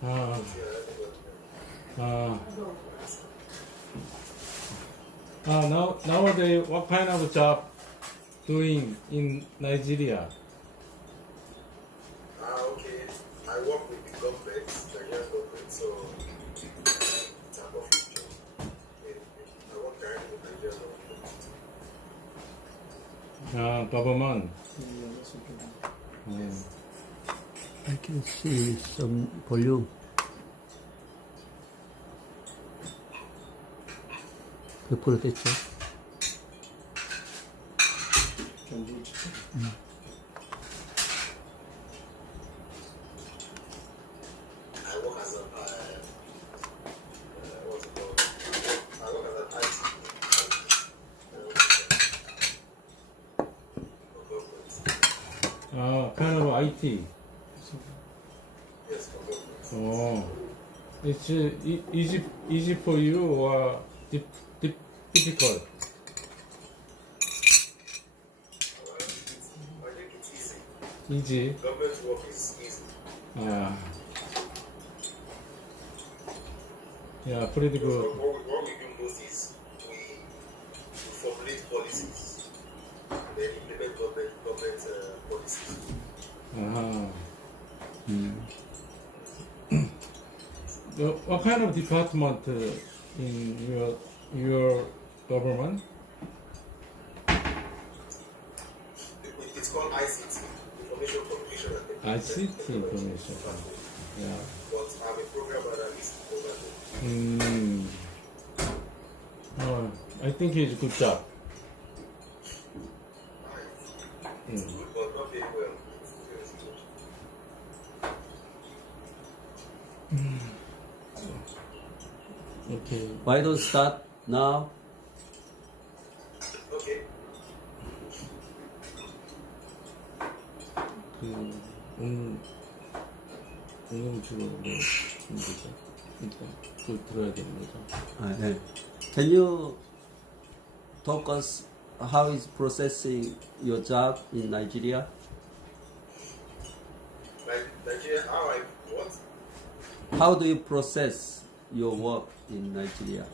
Uh, uh, nowadays, what kind of job doing in Nigeria? Okay. I work with the government, Nigerian government, so it's an office job. I work directly with Nigerian government. Government. I can see some volume. 몇 프로 됐죠? I work as a what's it called? I work as an IT for government. Kind of IT. Yes, for government. Oh, it's easy for you or difficult? I think it's easy. Easy. Government work is easy. Yeah, pretty Because good. what we do most is we formulate policies and then implement government policies. What kind of department in your government? It's called ICT, Information Communication and Technology. ICT information. Yeah. But I'm a program analyst over there. I think it's a good job. It's good, but not very well. It's good. Okay. Why don't start now? Okay. 오늘 주로 뭐 힘들죠? 일단 그걸 들어야 되는 거죠. 네. Can you talk us how is processing your job in Nigeria? Nigeria, how I what? How do you process your work in Nigeria?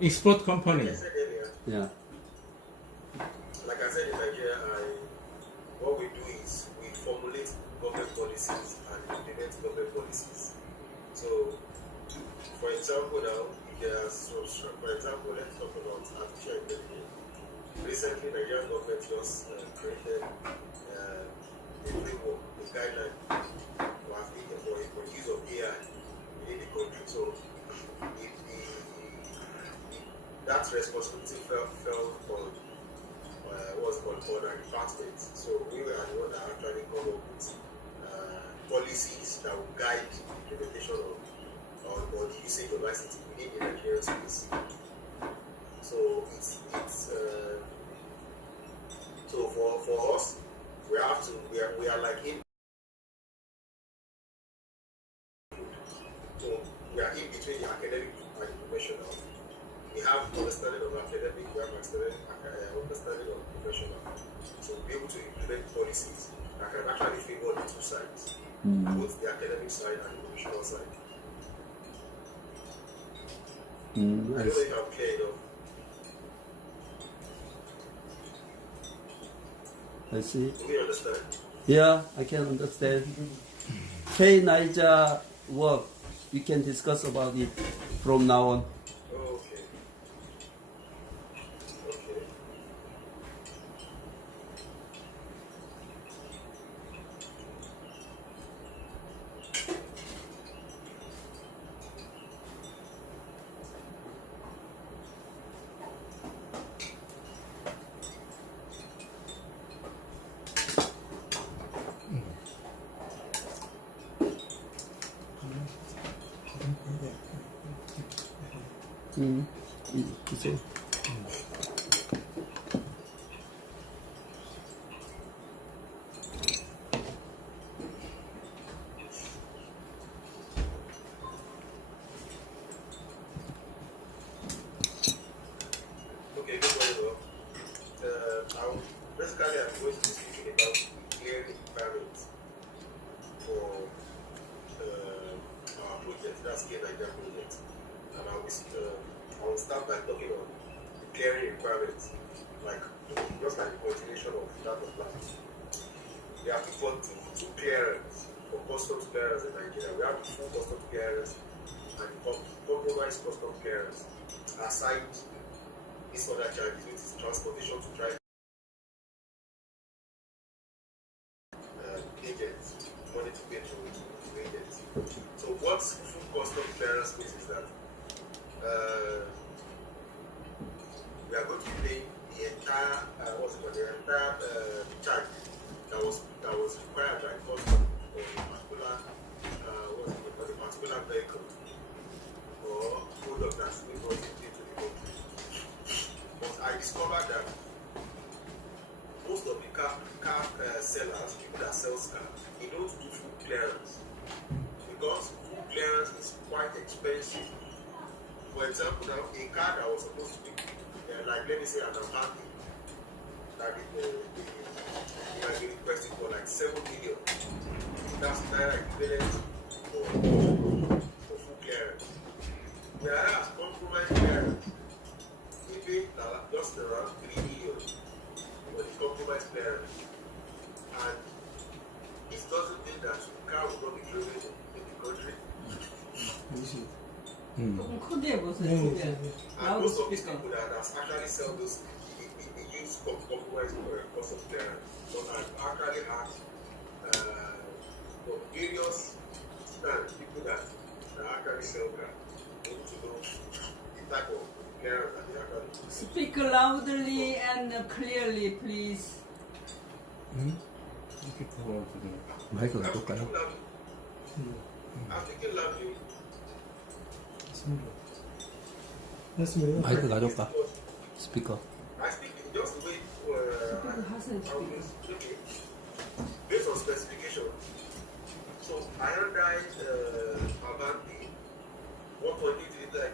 Export company. Like I said earlier, Yeah. like I said in Nigeria, what we do is we formulate government policies and implement government policies. So, for example, now, if there are for example, let's talk about artificial intelligence. Recently, the Nigerian government just created a framework, a guideline for use of AI within the country. So, that responsibility fell on what's called our department. So we were the one that actually come up with policies that will guide the implementation of or the usage of ICT within the Nigerian space. So it's so for us, we are like in. So we are in between the academic and the professional. We have understanding of academic, we have understanding of professional. So we'll be able to implement policies that can actually favor the two sides, both the academic side and the professional side. I don't know if I'm clear enough. I see. Do we understand? Yeah, I can understand. K-Niger work, we can discuss about it from now on. Okay. Okay. 이제 Okay, good morning, basically, I'm going to be speaking about clearing environment for large-scale Nigeria project. And I will start by talking on the clearing requirements, like just like the continuation of that of last. We have two clearance for customs clearance in Nigeria. We have the full customs clearance and the compromised customs clearance. Aside these other charges, which is transportation to try agents, money to pay to agents. So what full customs clearance means is that we are going to pay the entire charge that was required by custom for a particular vehicle or product that's been brought into the country. But I discovered that most of the car sellers, people that sell cars, they don't do full clearance because full clearance is quite expensive. For example, now a car that was supposed to be like, let me say, an Avanti, that they might be requesting for like 7 million. That's naira equivalent for full clearance. Whereas compromise clearance, we pay just around 3 million for the compromise clearance. And it doesn't mean that the car will not be driven in the country. 조금 크게 보세요. And 라우드 most of these 스피커. people that actually sell those, they use compromise cost of clearance. So I've actually asked various people that actually sell cars, to know the type of clearance that they actually use. Speak loudly and clearly, please. 이렇게 커가지고 마이크가 I'm 똑까요? speaking loudly. I'm speaking loudly. 됐습니다. 마이크 가져올까? 스피커. I speak just the way 스피커 하세요, I was 스피커. speaking based on specification. So Hyundai Avanti 1.8 liter,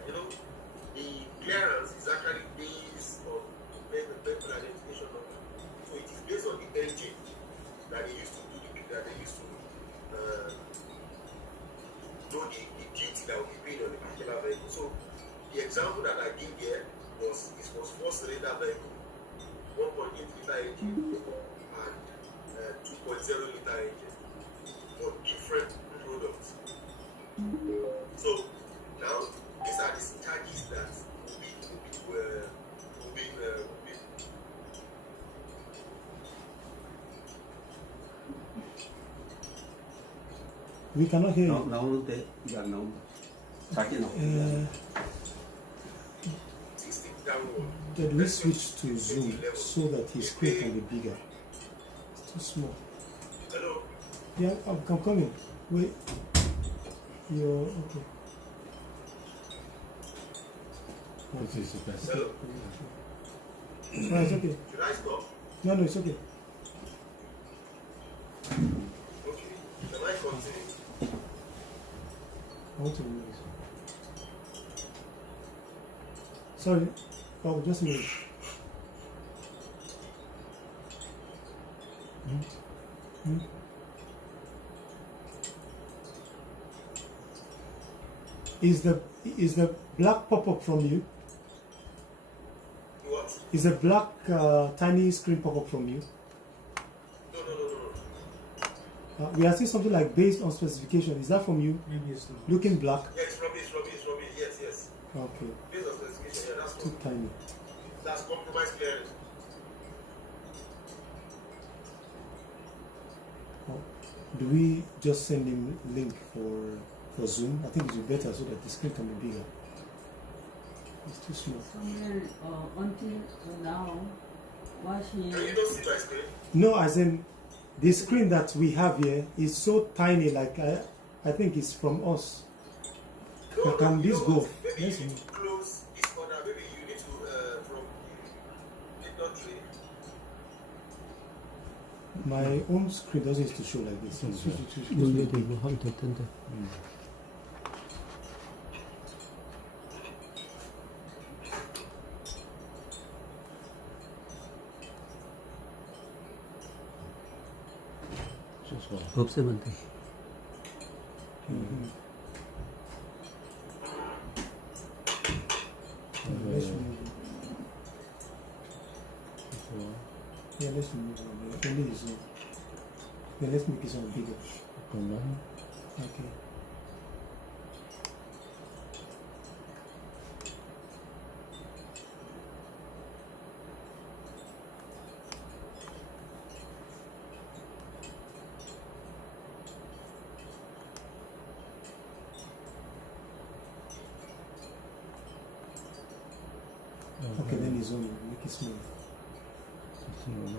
the clearance is actually based on the vehicle identification number. So it is based on the engine that they used to do know the duty that will be paid on the particular vehicle. So the example that I give here was 4-cylinder vehicle, 1.8 liter engine and 2.0 liter engine for different products. So now these are the charges that will be We cannot hear you. 나오는데 이게 안 나온다. 작게 나온다. 16 downward. Then we switch to Zoom so that his screen can be bigger. It's too small. Hello? Yeah, I'm coming. Wait. You're okay. 볼수 있을까? Hello? No, it's okay. Should I stop? No, it's okay. Okay. Can I continue? I want to remove this. Sorry. Oh, just a minute. Is the black pop-up from you? What? Is the black tiny screen pop-up from you? No. We are seeing something like based on specification. Is that from you? Maybe it's not. Looking black? Yeah, it's from me. Yes. Okay. Based on specification, yeah, that's Too from tiny. that's compromise clearance. Oh, do we just send him link for Zoom? I think it would be better so that the screen can be bigger. It's too small. Samuel, until now, what he Can you not see my screen? No, as in the screen that we have here is so tiny. Like I think it's from us. Can this go? Maybe Yes, you need to close this corner. Maybe you need to from the tree. My own screen doesn't used to show like this. It's supposed to be 여기도 big. 이거 하면 될 텐데. 없애면 돼. let's remove one. Only the Zoom. Then let's make it one bigger. 잠깐만. Okay. Okay, then it's on. Make it small. 잠깐만.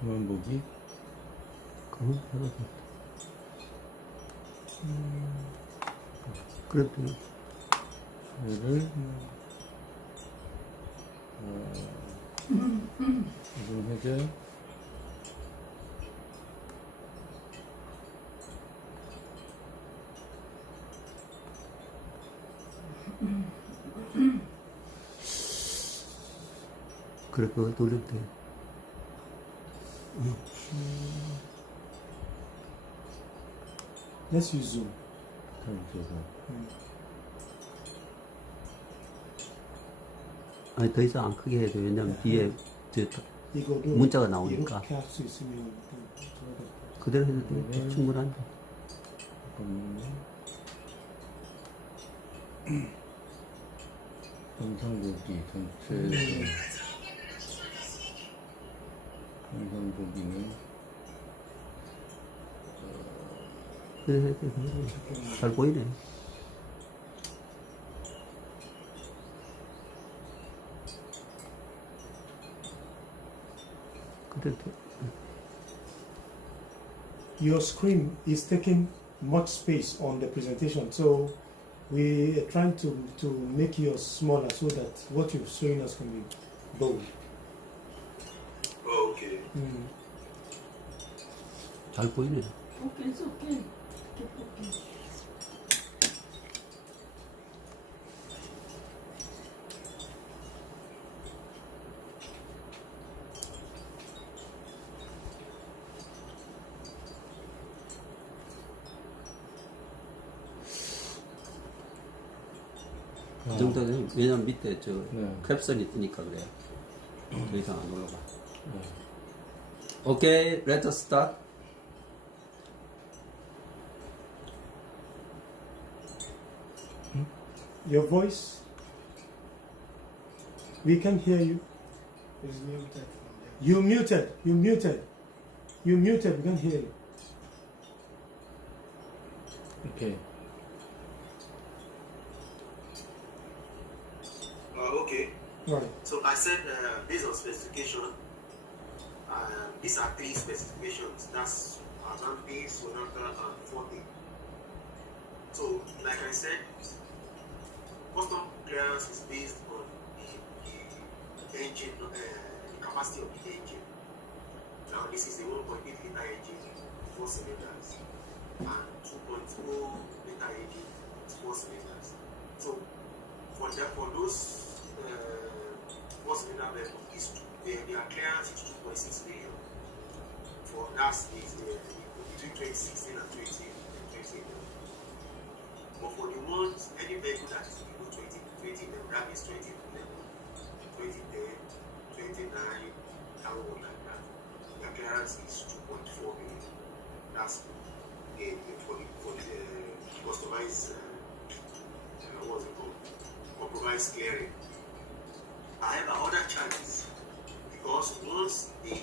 그만 보기. 그건 해도 돼. 그래도 얘를 이동 해제. 그래 그거 돌리면 돼. Let's use Zoom. 아니 더 이상 안 크게 해도 왜냐면 뒤에 이거도 문자가 나오니까. 이렇게 할 수 있으면 좀 좋아하겠다. 그대로 해도 돼. 충분한데. 영상 보기 전체. 영상 보기는 그래 해도 돼. 잘 보이네. 그대로 돼. Your screen is taking much space on the presentation, so we are trying to make yours smaller so that what you're showing us can be bold. Oh, okay. 잘 보이네. Okay, it's okay. Okay. 그 정도는 왜냐면 밑에 저 네. 캡선이 뜨니까 그래요. 더 이상 안 올라가. 오케이, let us start. Your voice, we can hear you. It's muted from there. You muted. You muted. You muted. We can hear you. 오케이. Okay. Right. So I said based on specification, these are three specifications. That's Azampi, Sonata, and Forte. So, like I said, custom clearance is based on the engine, the capacity of the engine. Now, this is a 1.8 liter engine, 4 cylinders, and 2.0 liter engine, 4 cylinders. So, for those 4 cylinder vehicles, their clearance is 2.6 million. For that is between 2016 and 2020. But for the ones, any vehicle that is below 2020, that is 2011, 2010, 29, and all like that, their clearance is 2.4 million. That's for the customized, what's it called? Compromise clearing. However, other charges, because once the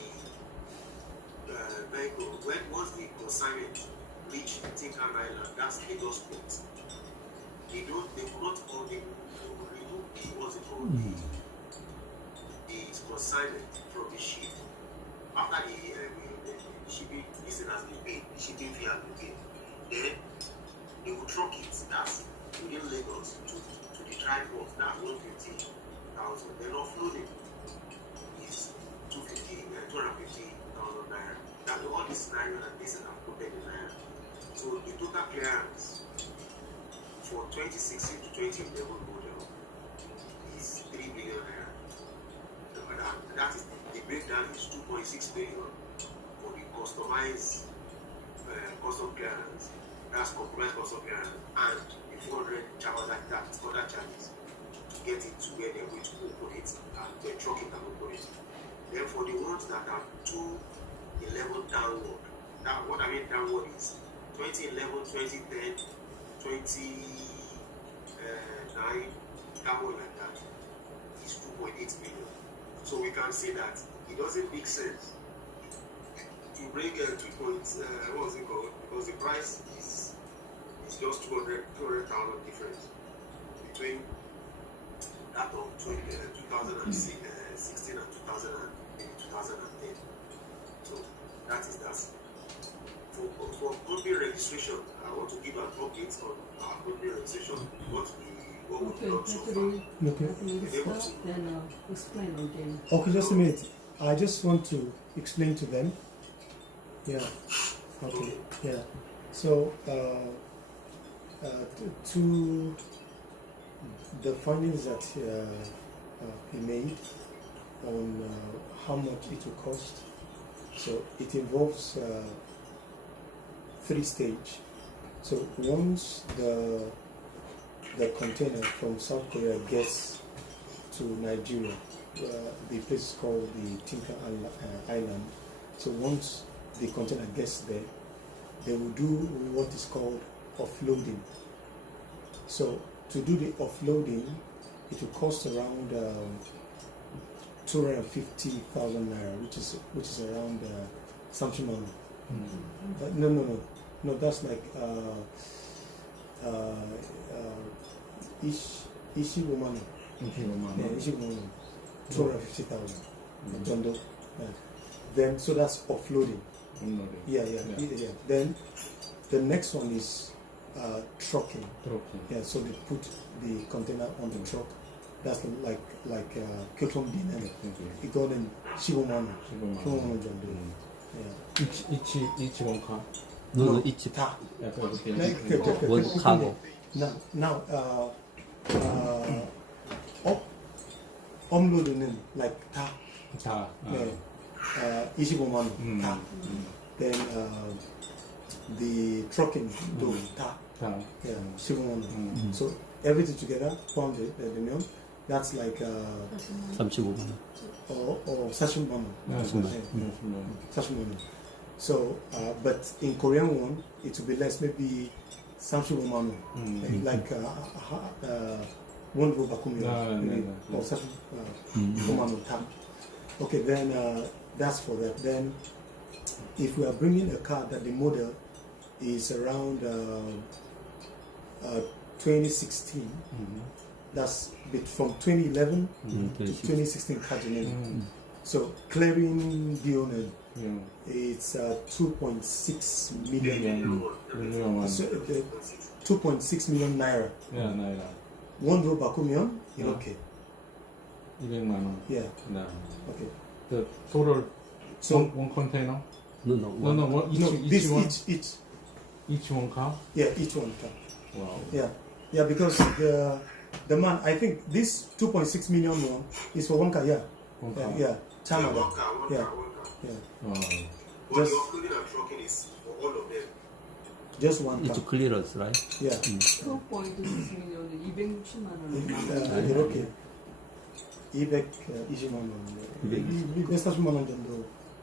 vehicle, once the consignment reach Tinkan Island, that's Lagos Port, they will remove the consignment from the ship. After the shipping, this has been paid, the shipping fee has been paid. Then they will truck it, that's within Lagos, to the tripod, that's 150,000. Then offloading is 250,000 naira. That's all the scenario that this is quoted in naira. So the total clearance for 2016 to 2011 model is 3 billion naira. That is the breakdown is 2.6 billion for the customized custom clearance, that's compromised consumption, and the 400 charges that other charges to get it to where they're going to open it and the trucking can open it. Then for the ones that are 211 downward, that what I mean downward is 2011, 2010, 2009, downward like that is 2.8 million. So we can see that it doesn't make sense to bring 2 points, what was it called? Because the price is just 200,000 difference between that of 2016 and 2010. So that is that. For company registration, I want to give an update on our company registration, what we've Okay, done so far. Okay. then explain again. Okay, just a minute. I just want to explain to them. Yeah. Okay. Yeah. So, to the findings that he made on how much it will cost. So it involves 3 stages. So once the container from South Korea gets to Nigeria, the place is called the Tinker Island. So once the container gets there, they will do what is called offloading. So to do the offloading, it will cost around 250,000 naira, which is around something money. No, that's like Ishi woman. Yeah, Ishi woman. 250,000. Jondo. Then so that's offloading. Yeah. Then the next one is trucking. Yeah, so they put the container on the truck. That's like Kilton Din. It got in Shibomano. Jondo. Yeah. each one car. No, each Ta. one cargo. Now, unloading like ta. 다. Yeah. Ishibomano. Ta. Then the trucking do ta. 다. Yeah. Shibomano. So everything together form the million. That's like 35만 원. or Sashimono. 네. Sashimono. So, but in Korean one, it will be less, maybe Samshimomano, like 1 Robakumyo, or Sashimomano Tam. Okay, then that's for that. Then, if we are bringing a car that the model is around 2016, that's from 2011 to 2016 Kajinen. So clearing the owner, it's 2.6 million. 2.6 million naira. 야, 나이라. 1 row bakumion, okay. 200만 원. Yeah. 네. Okay. The total So one container? No, No, one, this each one? each one car? yeah, each one car. Wow. Yeah, because the man, I think this 2.6 million one is for one car. Yeah. One car. Yeah. Chama. One car. Yeah. Wow. But Just- the offloading and trucking is for all of them. Just one car. It's clearance, right? Yeah. 2.6밀리언 260만 원. 이렇게 220만 원. 240만 원 정도.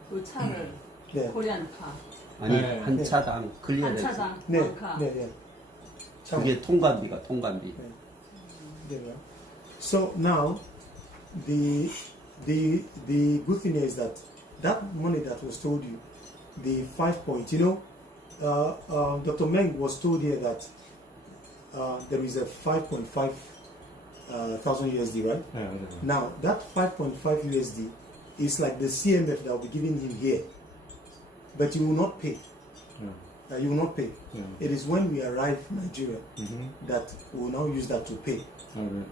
그 차를 네. 코리안 카. 아니 네. 한 차당 한 클리어런스. 차당 네. 한 카. 네. 차. 그게 통관비가 통관비. Yeah. So now, the good thing is that money that was told you, the 5 point, Dr. Meng was told here that there is a 5.5 thousand USD, right? 네, 네. Now that 5.5 USD is like the CMF that will be giving him here, but you will not pay. You will not pay. Yeah. It is when we arrive in Nigeria that we will now use that to pay.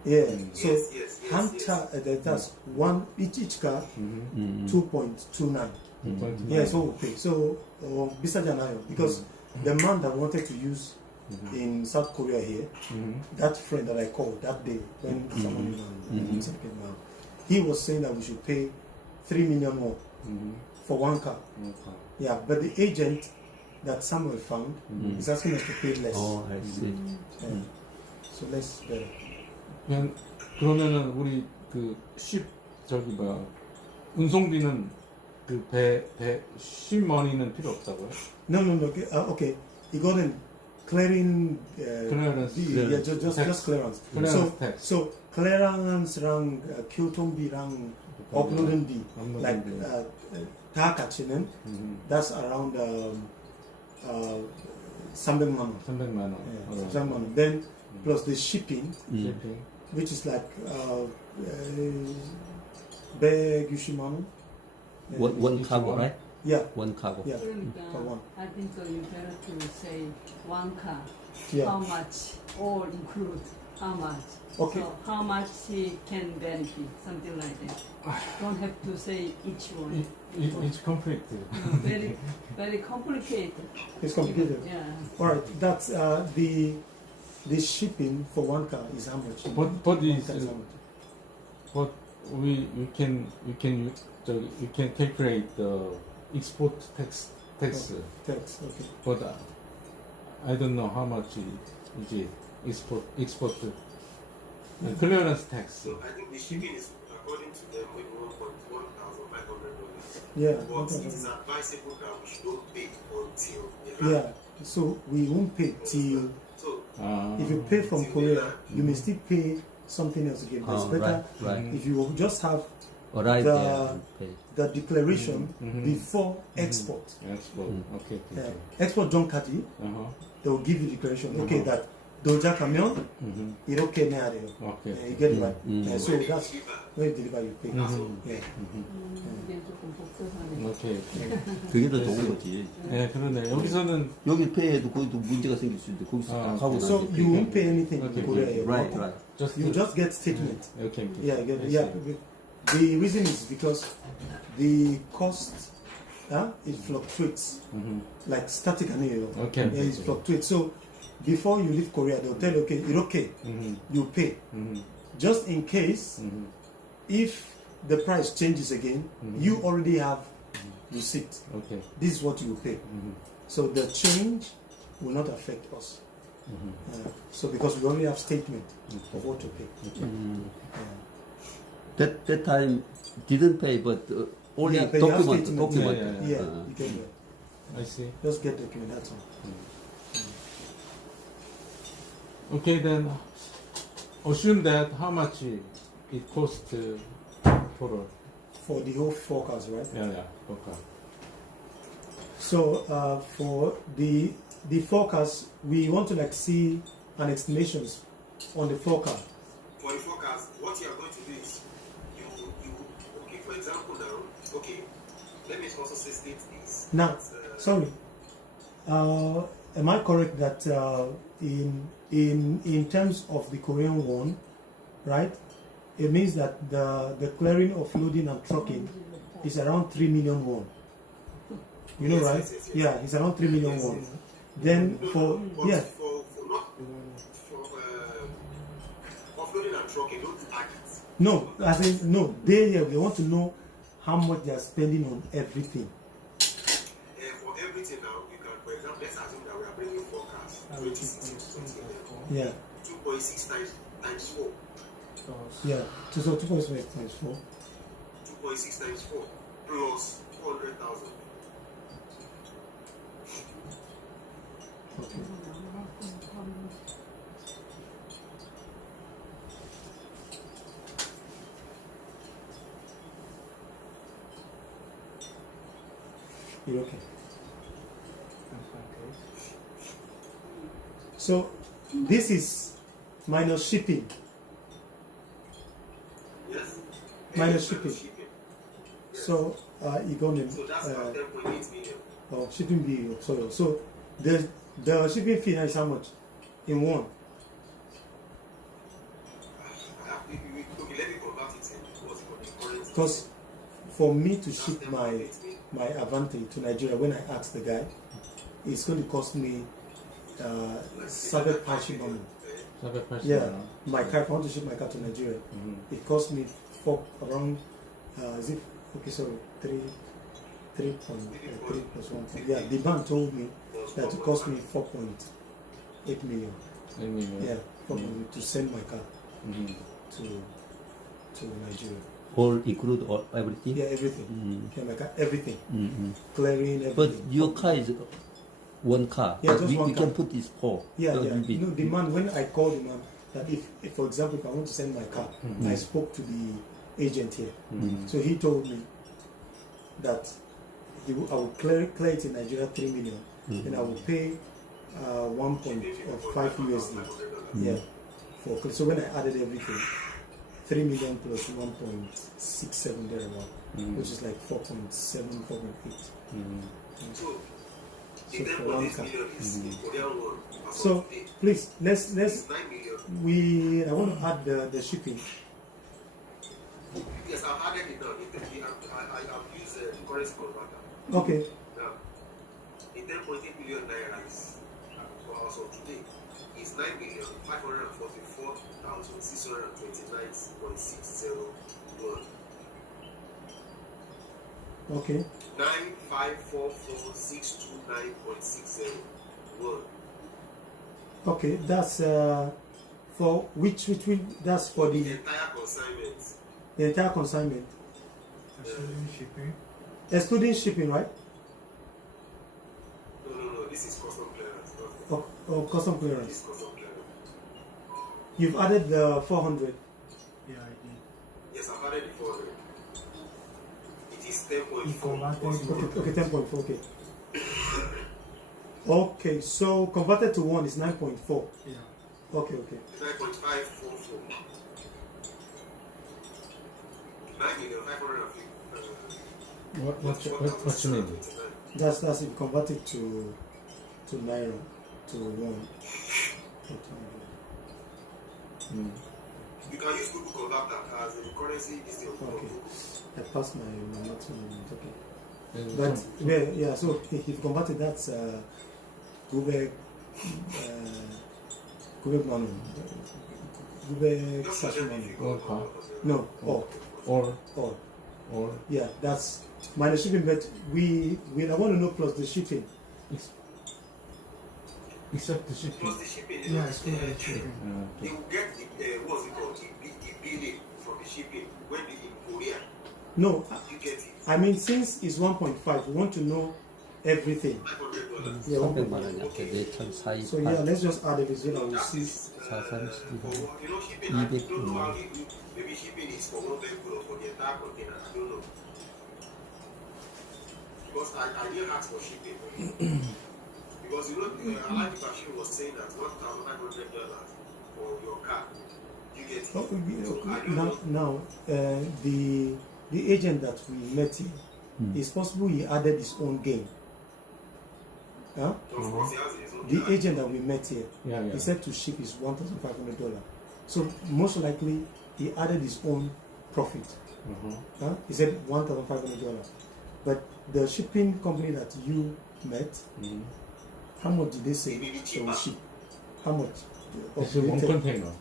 Yeah. So Yes. that's one each car 2.29. Yeah, so we pay. So Bisa Janayo, because the man that wanted to use in South Korea here, that friend that I called that day when someone came out, he was saying that we should pay 3 million more for one car. Yeah, but the agent that Samuel found is asking us to pay less. Oh, I see. Yeah. So less better. 그냥 그러면은 우리 저기 뭐야 운송비는 배 shipmoney는 필요 없다고요? No. Okay. 이거는 clearing. Clearance. Yeah, just clearance. Clearance tax. So clearance랑 교통비랑 업로드비, like 다 같이는 that's around 300만 원. 300만 원. Yeah, 300만 원. Then plus the shipping, shipping. which is like 160만 원. One cargo, right? Yeah. One cargo. Yeah. 그러니까 For one. I think you better to say one car. Yeah. How much? All include how much? Okay. So how much he can benefit? Something like that. Don't have to say each one. It's complete. Very, very complicated. It's complicated. Yeah. All right. That's the shipping for one car is how much? But One is car is how much? but you can calculate the export tax. Tax. Okay. But I don't know how much is it export clearance tax. So I think the shipping is, according to them, maybe $1,500. Yeah. But it is advisable that we should not pay until Yeah. So we won't pay till. So If you pay from Korea, you may still pay something else again. But it's better right. if you just have Arrive The- there and pay. the declaration before export. Export. Okay. Yeah. Export John Kati, they will give you declaration. Okay, that 도자 가면 이렇게 내야 돼요. Okay. You get it right. Yeah, so when they that's deliver, when you deliver you pay. Yeah. 이게 조금 복잡하네. Okay. 그게 더 좋은 거지. 네, 그러네. 여기서는 여기 페이해도 거기도 문제가 생길 수 있는데 거기서 아, 딱 하고 So 나서 you won't pay anything Okay, in Korea. okay. Right, right. You just get statement. Okay. Yeah, you get I it. Yeah. see. The reason is because the cost, it fluctuates like static and Okay. yeah, it fluctuates. So before you leave Korea, they'll tell you, okay, it's okay, you pay. Just in case, if the price changes again, you already have receipt. Okay. This is what you pay. So the change will not affect us. So because we only have statement of what to pay. That time didn't pay, but only Yeah, but you have document. statement. Document. Yeah, you get it. I see. Just get document. That's all. Okay, then assume that how much it costs total. For the whole forecast, right? Yeah. Okay. So for the forecast, we want to like see an estimations on the forecast. for the forecast, what you are going to do is okay, for example now, okay, let me also say state is Now, sorry, am I correct that in terms of the Korean won, right? It means that the clearing of loading and trucking is around 3 million won. You know, Yes, right? yes. Yeah, it's around 3 million won. Then for but yeah, for offloading and trucking, don't add it. no, as in no, they want to know how much they are spending on everything. For everything now, you can, for example, let's assume that we are bringing forecast 26 something Yeah, 2.6 times 4. yeah. So 2.5 times 4. 2.6 times 4 plus 400,000. Okay. You're okay. So this is minus shipping. Yes? Minus shipping. So you're going So that's about 10.8 million. shipping bill. So the shipping fee is how much in one? Okay, let me convert it in what's called the current. Because for me to That's ship 10.8 million. my Avante to Nigeria, when I asked the guy, it's going to cost me 780 money. 480. Yeah, my car. If I want to ship my car to Nigeria, it cost me around. Is it okay? So 3 plus 1 point. Yeah, the bank told me that it cost me 4.8 million. Yeah, 4 million to send my car to Nigeria. All include all everything. Yeah, everything. Yeah, my car, everything. Mm-hmm. Clearing, everything. But your car is one car. Yeah, but just one you car. can put this four. Yeah, So yeah. it'll be- You know, the man, when I called the man, that if for example, if I want to send my car, I spoke to the agent here. So he told me that I will clear it in Nigeria 3 million, and I will pay 1.5 USD. Yeah, so when I added everything, 3 million plus 1.67 thereabout, which is like 4.7, 4.8. So, the So for one 10.8 car. million is the Korean one. as So of today. please, let's It's 9 million. I want to add the shipping. Yes, I've added it now. I've used the currency converter. Okay. Now, the 10.8 million naira is, as of today, is 9,544,629.60 won. Okay. 9,544,629.60 won. Okay, that's for which that's for The the entire consignment. entire consignment, Excluding shipping. excluding shipping, right? No. This is custom clearance. Not Or custom this clearance. is custom clearance. You've added the 400. Yeah, I did. Yes, I've added the 400. It is You 10.4. converted Okay, 10.4. Okay. Okay, so converted to 1 is 9.4. Yeah. Okay. 9.544. 9,550,000. What you mean? That's if you convert it to naira to 1. You can use Google Converter as a currency. This is Okay. I passed my math moment. Okay. And But some- yeah, so if you convert it, that's Gubek money. Gubek Just cash suggest money. if you go Okay. No, or all. Yeah, that's minus shipping. But we I want to know plus the shipping. except the shipping. Plus the shipping. Yeah, excluding shipping. They will get the what's it called? The billing from the shipping when they in Korea. No, You get it. I mean since it's 1.5, we want to know everything. $500. Yeah, 300만 원이야. So yeah, let's just add everything and we'll That see. is $432. for, you know, shipping. I don't know how maybe shipping is for one vehicle or for the entire container. I don't know. Because I didn't ask for shipping. Because you know, Alaji Bashir was saying that $1,500 for your car. You get it. Oh, So I don't know. now the agent that we met here, it's possible he added his own game. Huh? Of course, he has his own The charge. agent that we met here, Yeah. he said to ship is $1,500. So most likely he added his own profit. Huh? He said $1,500. But the shipping company that you met, how much did they say they will ship? How much? It's a one container.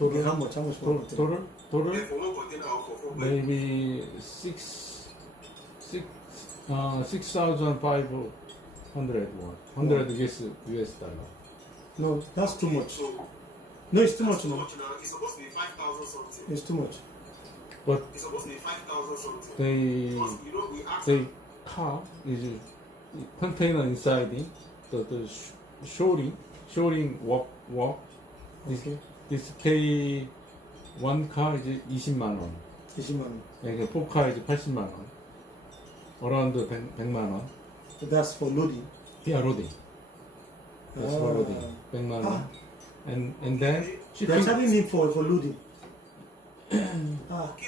Okay, how much? How much for one container? Total And for one container or for 4 maybe 6,500 won. 100 US dollar. No, that's too much. So, No, it's too that's much too now. much now. It's supposed to be 5,000 something. It's too much. But It's supposed to be 5,000 something. the Because, you know, we asked the car is container inside the shoring work. Okay. This pay one car is 20만 원. 20만 원. 이게 4카 is 80만 원. Around 100만 원. So that's for loading. Yeah, loading. That's for loading. 100만 원. And then They're shipping. charging him for loading. Okay.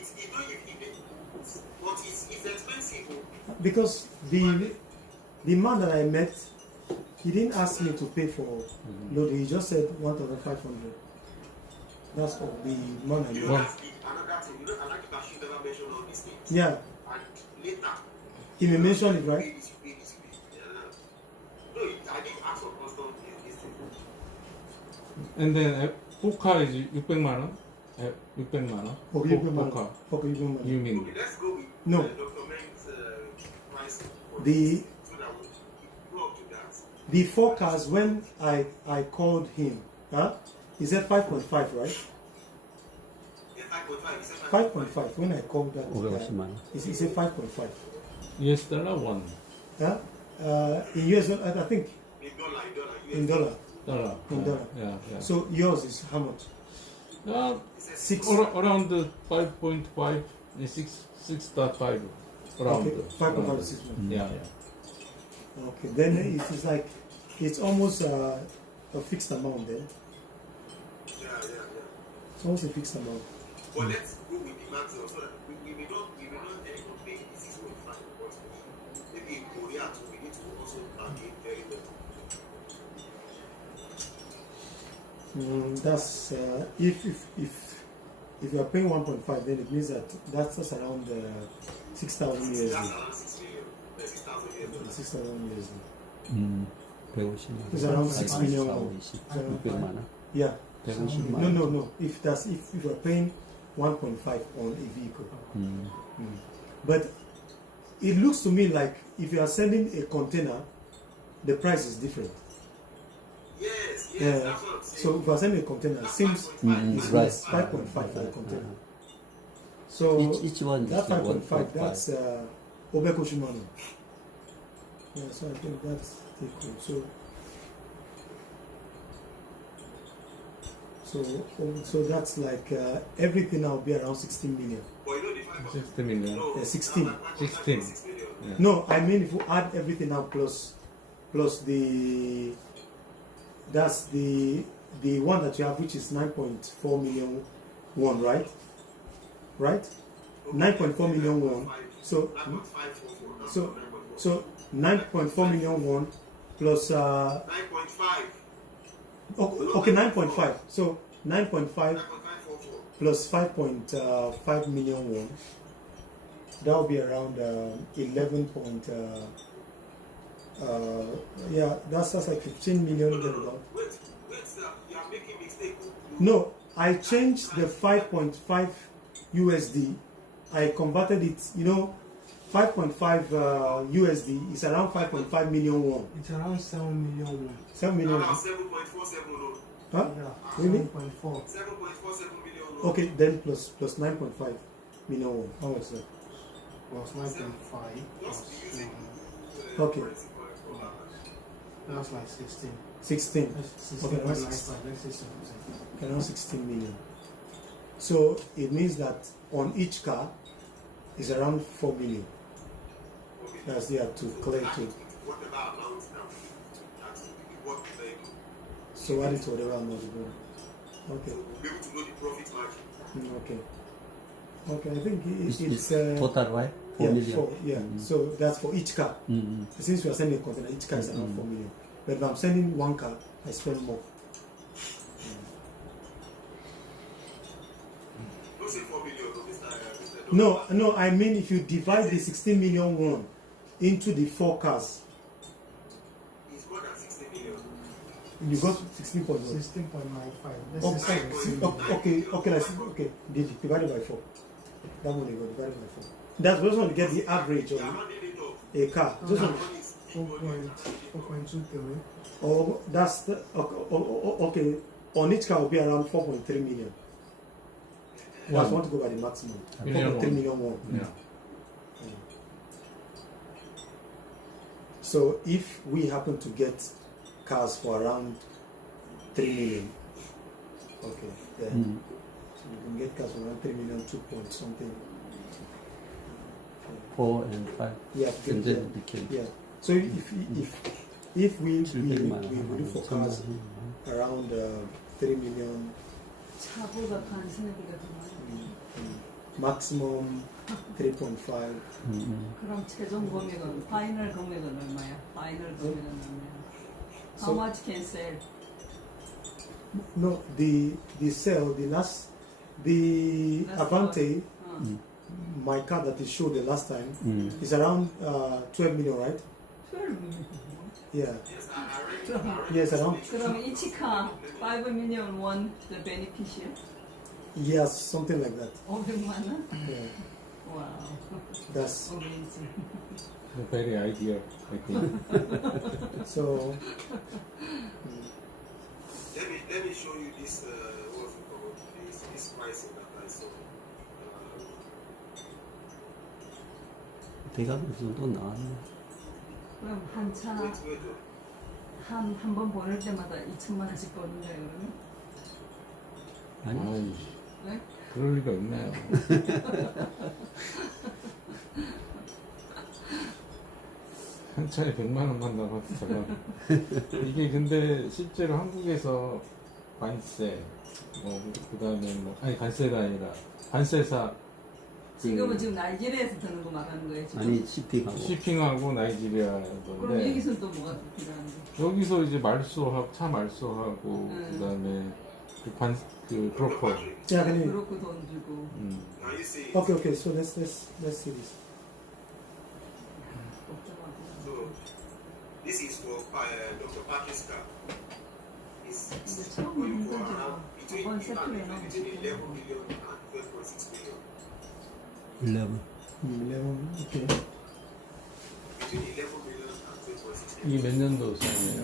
It's but it's expensive. Because the man that I met, he didn't ask me to pay for loading. He just said 1,500. That's all. The man I You met. know, that's another thing. You know, I like that she never mentioned all these things. Yeah, And later, he may mention it, pay right? this, you pay this, you pay. No, I didn't ask for custom this thing. And then 4카 is 600만 원. 600만 원. Okay, 600만 원. 4카. Okay, 600만 원. You mean? Okay, let's go with No. Dr. Meng's price The so that we go up to that. the forecast when I called him, he said 5.5, right? Yeah, 5.5. He said 5.5. When I called that, 550만 원. he said 5.5. US dollar one In US, I think in dollar, dollar. In dollar. Yeah, yeah. so. Yours is how much? Six. Around the 5.5, 6.5 around. Okay, 5.5 to 6. Yeah, yeah. Okay, then it is like it's almost a fixed amount. Then Yeah. it's almost a fixed amount. But let's go with the maximum so that we may not any company 6.5, but maybe in Korea too, we need to also bargain very well. That's if you are paying 1.5, then it means that that's around 6,000 That's USD. around 6 million, 6,000 US. 6,000 USD. 150만 It's around 6 million. 600만 원. Yeah. 150만 원. No. If you are paying 1.5 on a vehicle, but it looks to me like if you are sending a container, the price is different. Yes, Yeah. that's what I'm saying. So if you are sending a container, it seems it's right. 5.5 for a container. So Each one is that 5.5, 1.5. that's Obeko Shimano. Yeah, so I think that's equal. So that's like everything now will be around 16 million. But you know the 5.5. 60 million. No, 16. 16. 6 million. Yeah. No, I mean if you add everything up plus that's the one that you have, which is 9.4 million won, right? Right? 9.4 million won. So 9.544. so 9.4 million won plus 9.5. okay 9.5. So 9.5 9.544. plus 5.5 million won. That will be around 11. Yeah, that's like 15 million. No. Wait, sir. You are making mistake. No, I changed the 5.5 USD. I converted it. 5.5 USD is around 5.5 million won. It's around 7 million won. 7 million. Around 7.47 Huh? Yeah, Really? 7.4. 7.47 million. Okay, then plus 9.5 million won. How much is that? Was 9.5. Just using Okay. That's like 16. 16. That's Okay, 16.95. that's Let's say 7%. Around 16 million. So it means that on each car is around 4 million. That's there to collect to. Whatever amount now, that's what they do. So add it to whatever amount you go. Okay. So we'll be able to know the profit margin. Okay. Okay, I think It's it's total, right? 4 yeah, million. 4, yeah. So that's for each car. Since we are sending a container, each car is around 4 million. But if I'm sending one car, I spend more. Don't say 4 million, Mr. No, I mean if you divide the 16 million won into the 4 cars, It's more than 60 million. you got 16.1. 16.95. Let's say Okay, 17. okay. Divided by 4. That one you go divided by 4. That's just want to get the average They are of rounding it up. a car. Just want, 4.23. oh, that's the, okay. On each car will be around 4.3 million. That's want to go by the maximum. 4.3 million won. Yeah. So if we happen to get cars for around 3 million, okay, then so we can get cars for around 3 million, 2 point something. 4 and 5. Yeah, And yeah, then it became yeah. So if we look for cars around 3 million, 차보다 반스네보다 더 많이. maximum 3.5. 그럼 최종 금액은 파이널 금액은 얼마야? 파이널 금액은 얼마야? How So- much can sell? No, the sale, the That's Avante, 어. my car that is showed the last time is around 12 million, right? 12 million. Yeah. Yes, I already. Yes, around. 그럼 each car 5 million won the beneficiary? Yes, something like that. 500만 원? Yeah. 와우. That's amazing. Very ideal, I think. So Let me show you this. What's it called? This pricing that I saw. 대가 그 정도 나왔네. 그럼 한 차 Wait. 한 번 보낼 때마다 2천만 원씩 버는 거예요, 그러면? 아니, 아이, 네? 그럴 리가 있나요? 한 차에 100만 원만 나가도 저건. 이게 근데 실제로 한국에서 관세, 그 다음에 관세가 아니라 관세사 지금은 지금 나이지리아에서 드는 거 말하는 거예요, 지금? 아니 shipping하고. shipping하고 나이지리아 그럼 건데 여기서는 또 뭐가 필요한데? 여기서 이제 말소하고 차 말소하고 그 다음에 그 브로커. yeah, can you, 그렇고 돈 주고 Now you see. okay. So let's see this. 복잡하고. So this is for Dr. Patrick's car. It's 근데 처음 going for 힘들죠. around between 저번 세트에 between 11 million and 12.6 million. 11. 11. Okay. Between 11 million and 12.6 million. 이게 몇 년도 사이에요?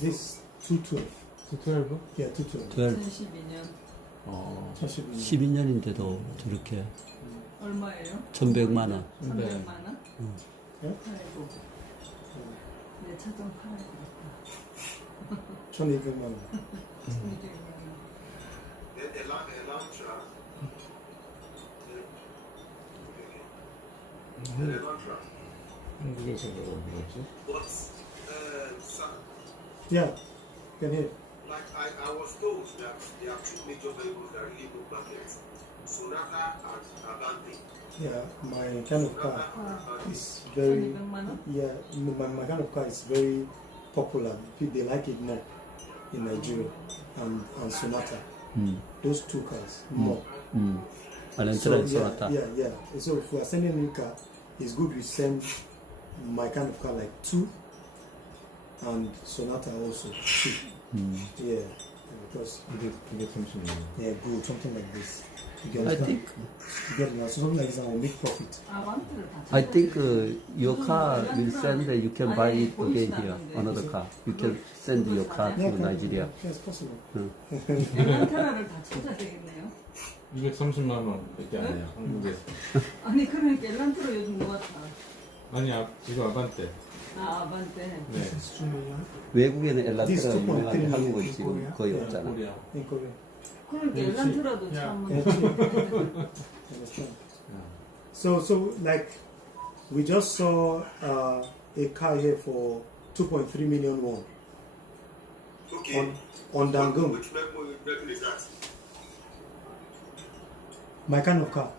This 212. 12? Yeah, 212. 12. 2012년 어. 12년인데도 저렇게 얼마예요? 1,100만 원. 300만 원? 네? 팔고 내 차 좀 팔아야 되겠다. 1200만 원. 200만 원. Then Elantra. Elantra. 한국에서 뭐지? But sir, Yeah, can hear. like I was told that there are two major vehicles that really move markets. Sonata and Abante. Yeah, my kind of car Sonata and is very. 200만 원? Yeah, my kind of car is very popular. They like it more in Nigeria and Sonata. Those two cars more. 발렌트라 yeah, 쏘았다. yeah. So if we are sending a new car, it's good we send my kind of car like 2 and Sonata also 2. Yeah, because 230만. yeah, good something like this. You get I it? think You get it? So something like this, I will make profit. 아반떼를 다 I 찾아야 think 돼. your car will send you can buy it again here. Another car. You can send your car to Nigeria. Yes, possible. 엘란트라를 다 찾아야 되겠네요. 230만 원밖에 안 해요, 한국에서. 아니 그러니까 엘란트로 요즘 뭐가 다 아니, 지금 아반떼. 아반떼. 네. This is 2 million. 외국에는 This 엘란트라 2.3 유명한데 한국은 million 지금 in 거의 Korea. 없잖아. 코리아. In Korea. 그러니까 그렇지. 엘란트라도 야. 참 Yeah, understand? So like we just saw a car here for 2.3 million won Okay. on Dangum. Which vehicle is that? My kind of car.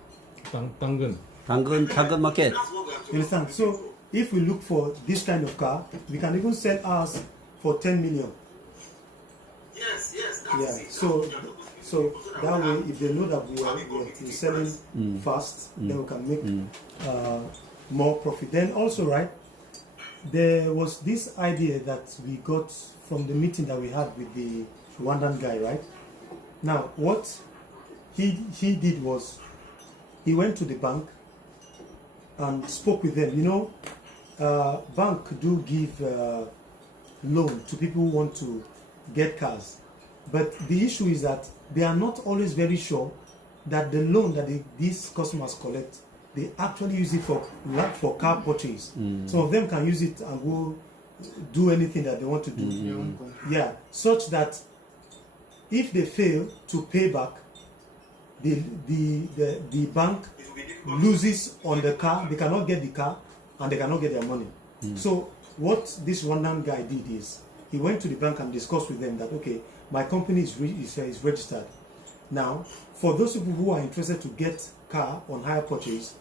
당근. 당근 마켓. That's what we have to You understand? So if we look for this kind of car, we can even sell ours for 10 million. Yes, that's Yeah. it. So that way, if they know that we are selling fast, then we can make more profit. Then also, right, there was this idea that we got from the meeting that we had with the Rwandan guy, right? Now, what he did was he went to the bank and spoke with them. You know, bank do give loan to people who want to get cars, but the issue is that they are not always very sure that the loan that these customers collect, they actually use it for car purchase. Some of them can use it and go do anything that they want to do. Yeah, such that if they fail to pay back, the bank It will be difficult. loses on the car. They cannot get the car and they cannot get their money. So what this Rwandan guy did is he went to the bank and discussed with them that, okay, my company is registered. Now, for those people who are interested to get car on hire purchase,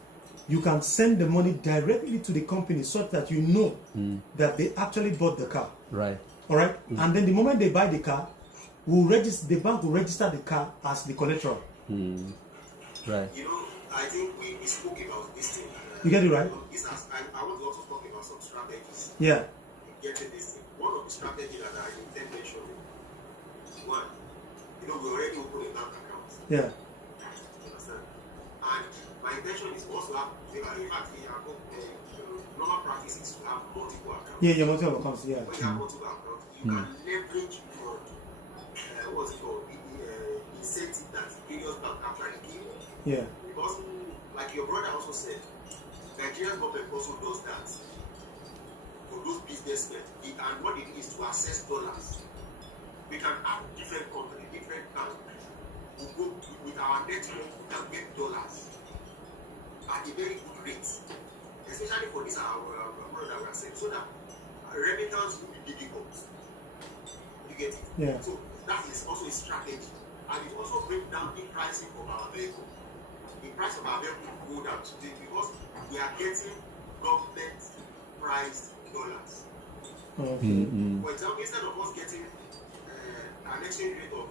you can send the money directly to the company such that you know that they actually bought the car. Right. All right? And then the moment they buy the car, the bank will register the car as the collateral. Right. You know, I think we spoke about this thing. You get it right? I want to also talk about some strategies Yeah. in getting this thing. One of the strategies that I intend mentioning is one, you know, we already opened a bank account. Yeah. You understand? And my intention is also have in fact, normal practice is to have multiple accounts. Yeah, multiple accounts, yeah. When you have multiple accounts, you can leverage on what's it called? Incentive that various banks actually give. Yeah. Because, like your brother also said, Nigerian government also does that for those businessmen. And what it is to access dollars. We can have different companies, different banks. We go with our network, we can get dollars at a very good rate. Especially for this our brother that we are saying, so that remittance will be difficult. You get it? Yeah. So that is also a strategy. And it also brings down the pricing of our vehicle. The price of our vehicle will go down today because we are getting government priced dollars. Okay. For example, instead of us getting an exchange rate of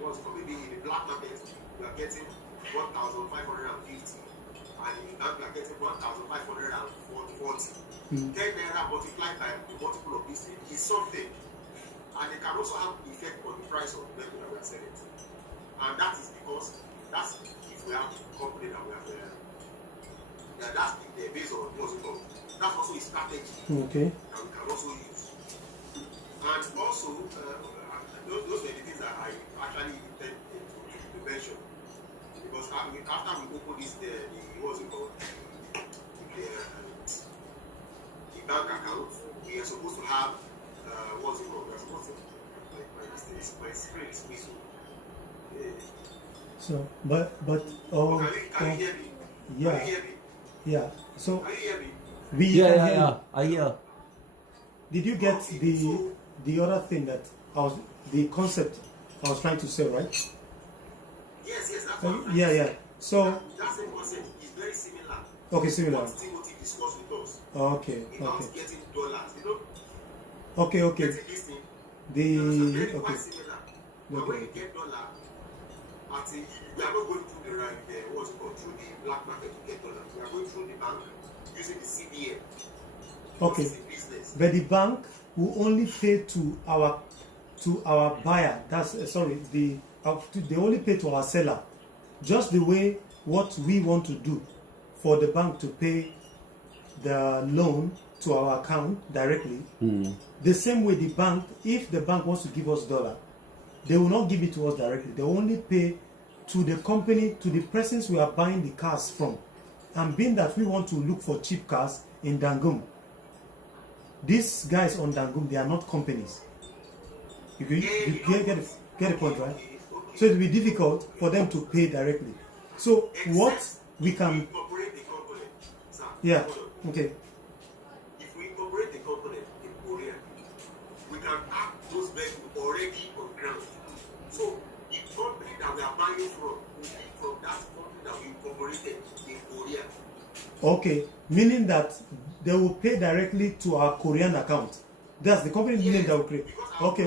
what's called maybe in the black market, we are getting 1,550, and in the bank we are getting 1,540. 10 naira multiplied by the multiple of this thing is something, and it can also have effect on the price of the vehicle that we are selling to. And that is because that's if we have a company that we have that's the base on what's it called. That's also a strategy Okay. that we can also use. And also, those were the things that I actually intend to mention. Because after we open this, the what's it called? The bank account, we are supposed to have, what's it called? We are supposed to, my screen is missing. So, but Can you hear me? yeah, Can you hear me? yeah. So Can you hear me? we Yeah, can yeah, hear yeah. you. I hear. Did you get the other thing that the concept I was trying to say, right? Yes, that's what I'm trying Yeah, to yeah. say. So That same concept is very similar. okay, similar. What Timothy discussed with us Okay, about okay, getting dollars. You know, okay. getting this thing. The Very okay, quite similar. But when you okay. get dollar, I think we are not going through the right what's it called, through the black market to get dollars. We are going through the bank using the CBN. Okay. It's a business. But the bank will only pay to our buyer. That's sorry. They only pay to our seller. Just the way what we want to do for the bank to pay the loan to our account directly. The same way the bank, if the bank wants to give us dollar, they will not give it to us directly. They will only pay to the company, to the persons we are buying the cars from. And being that we want to look for cheap cars in Dangum, these guys on Dangum, they are not companies. You get the point, right? So it will be difficult for them to pay directly. So what we can, incorporate the component, sir. yeah, Hold on. okay, If we incorporate the component in Korea, we can have those vehicles already on ground. So the company that we are buying from will be from that company that we incorporated in Korea. okay, meaning that they will pay directly to our Korean account. That's the company name that will create. Okay.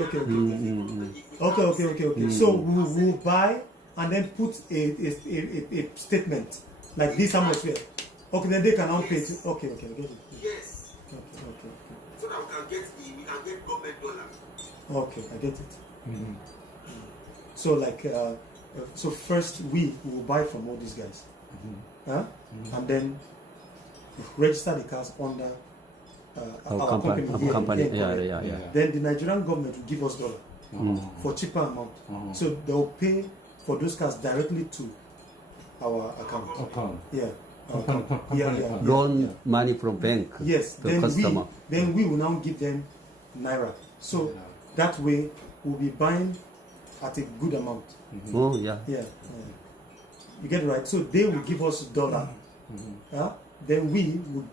So we will buy and then put a statement like this how much we are. Okay, then they can now pay. Okay, I get it. Yes. Okay. So that we can get government dollars. Okay, I get it. So like, so first we will buy from all these guys, and then register the cars under our company. Yeah. Then the Nigerian government will give us dollar for cheaper amount. So they will pay for those cars directly to our account. Yeah. Yeah. Loan money from bank. Yes. To customer. Then we will now give them naira. So that way we'll be buying at a good amount. Oh yeah. Yeah. You get it right. So they will give us dollar. Then we will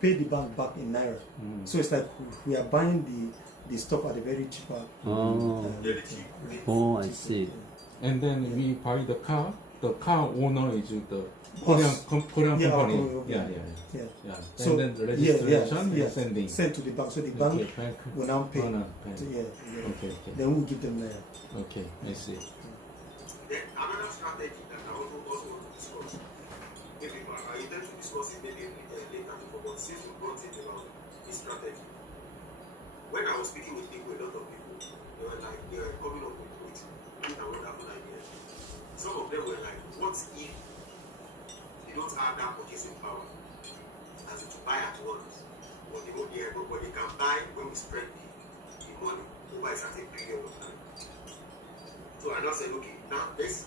pay the bank back in naira. So it's like we are buying the stuff at a very cheaper. I see. And then we buy the car. The car owner is the Korean company. Yeah. And then the registration is sending. Sent to the bank. So the bank will now pay. Okay. Then we'll give them naira. Okay, I see. Then another strategy that I also want to discuss. Maybe I intend to discuss it maybe later, but since we brought it about this strategy, when I was speaking with people, a lot of people, they were coming up with good and wonderful ideas. Some of them were like, what if they don't have that purchasing power as to buy at once. But they can buy when we spread the money over a certain period of time. So I now said, okay, now let's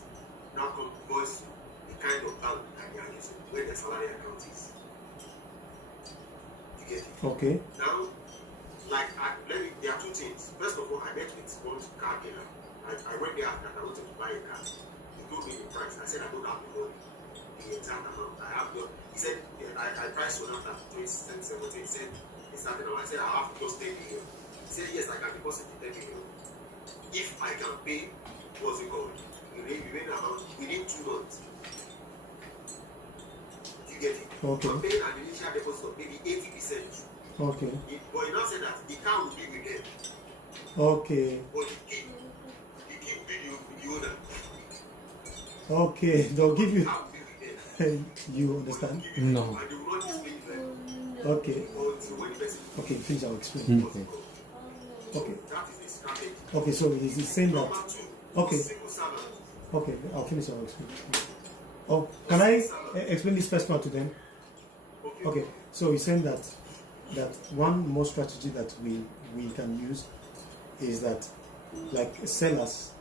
now come voice the kind of bank that they are using, where the salary account is. You get it? Okay. Now, there are two things. First of all, I met with one car dealer. I went there that I wanted to buy a car. He told me the price. I said I don't have the money, the exact amount. He said I priced Sonata 2017. He said it's starting now. I said I have to just 10 million. He said yes, I can deposit the 10 million if I can pay. What's it called? Within 2 months. You get it? Okay. I'm paying an initial deposit of maybe 80%. Okay. But he now said that the car will be with them. Okay. But the key will be the owner. Okay. They'll give The you. car will be with them. You understand? No. And they will not explain to them. Okay. Until when the person Okay. Please, I'll explain. what's it called. Okay. That is the strategy. Okay. So he's saying that. Number 2, Okay. civil servant. Okay. I'll finish. I'll explain. Oh, can I explain this first one to them? Okay. So he's saying that one more strategy that we can use is that, like sellers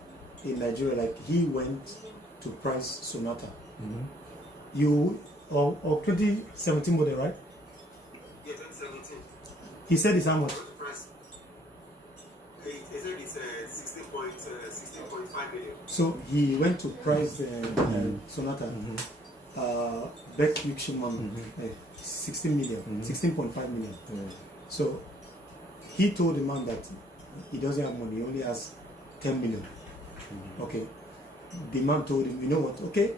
in Nigeria, like he went to price Sonata. You or 2017 model, right? Yeah, 2017. He said it's how much? What's the price? He said it's 16.5 million. So he went to price Sonata. Back money, 16 million, 16.5 million. So he told the man that he doesn't have money, he only has 10 million. Okay. The man told him, you know what, okay,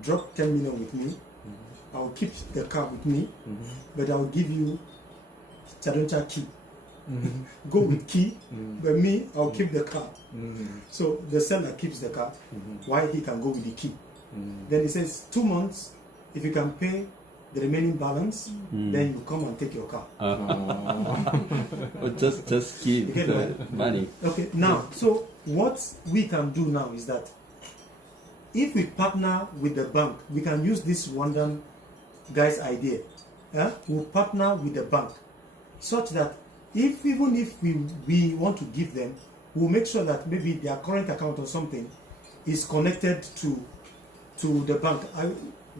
drop 10 million with me. I'll keep the car with me, but I'll give you Chadoncha key. Go with key, but me, I'll keep the car. So the seller keeps the car, while he can go with the key. Then he says 2 months, if you can pay the remaining balance, then you come and take your car. Or just give You get the what? money. Okay, now, so what we can do now is that if we partner with the bank, we can use this Rwandan guy's idea. We'll partner with the bank such that even if we want to give them, we'll make sure that maybe their current account or something is connected to the bank.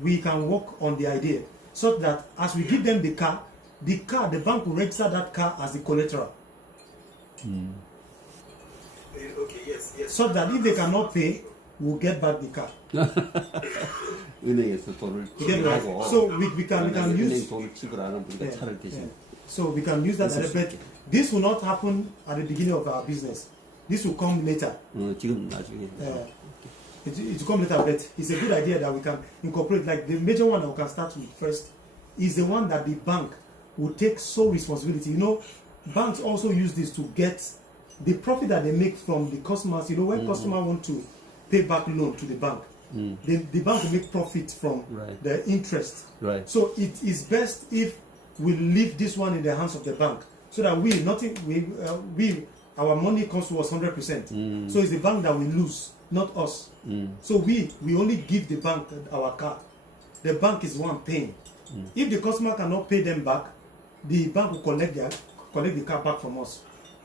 We can work on the idea so that as we give them the car, the bank will register that car as the collateral. Okay, yes. So that if they cannot pay, we'll get back the car. 은행에서 돈을 You get right? 지불하고 So we can 은행 use 돈을 지불 안 하면 우리가 차를 대신 so we can use that. But this will not happen at the beginning of our business. This will come later. 지금 나중에 It will come later, but it's a good idea that we can incorporate. Like the major one that we can start with first is the one that the bank will take sole responsibility. You know, banks also use this to get the profit that they make from the customers. You know, when customers want to pay back loan to the bank, the bank will make profit from the interest. Right. So it is best if we leave this one in the hands of the bank, so that our money comes to us 100%. So it's the bank that will lose, not us. So we only give the bank our car. The bank is the one paying. If the customer cannot pay them back, the bank will collect the car back from us.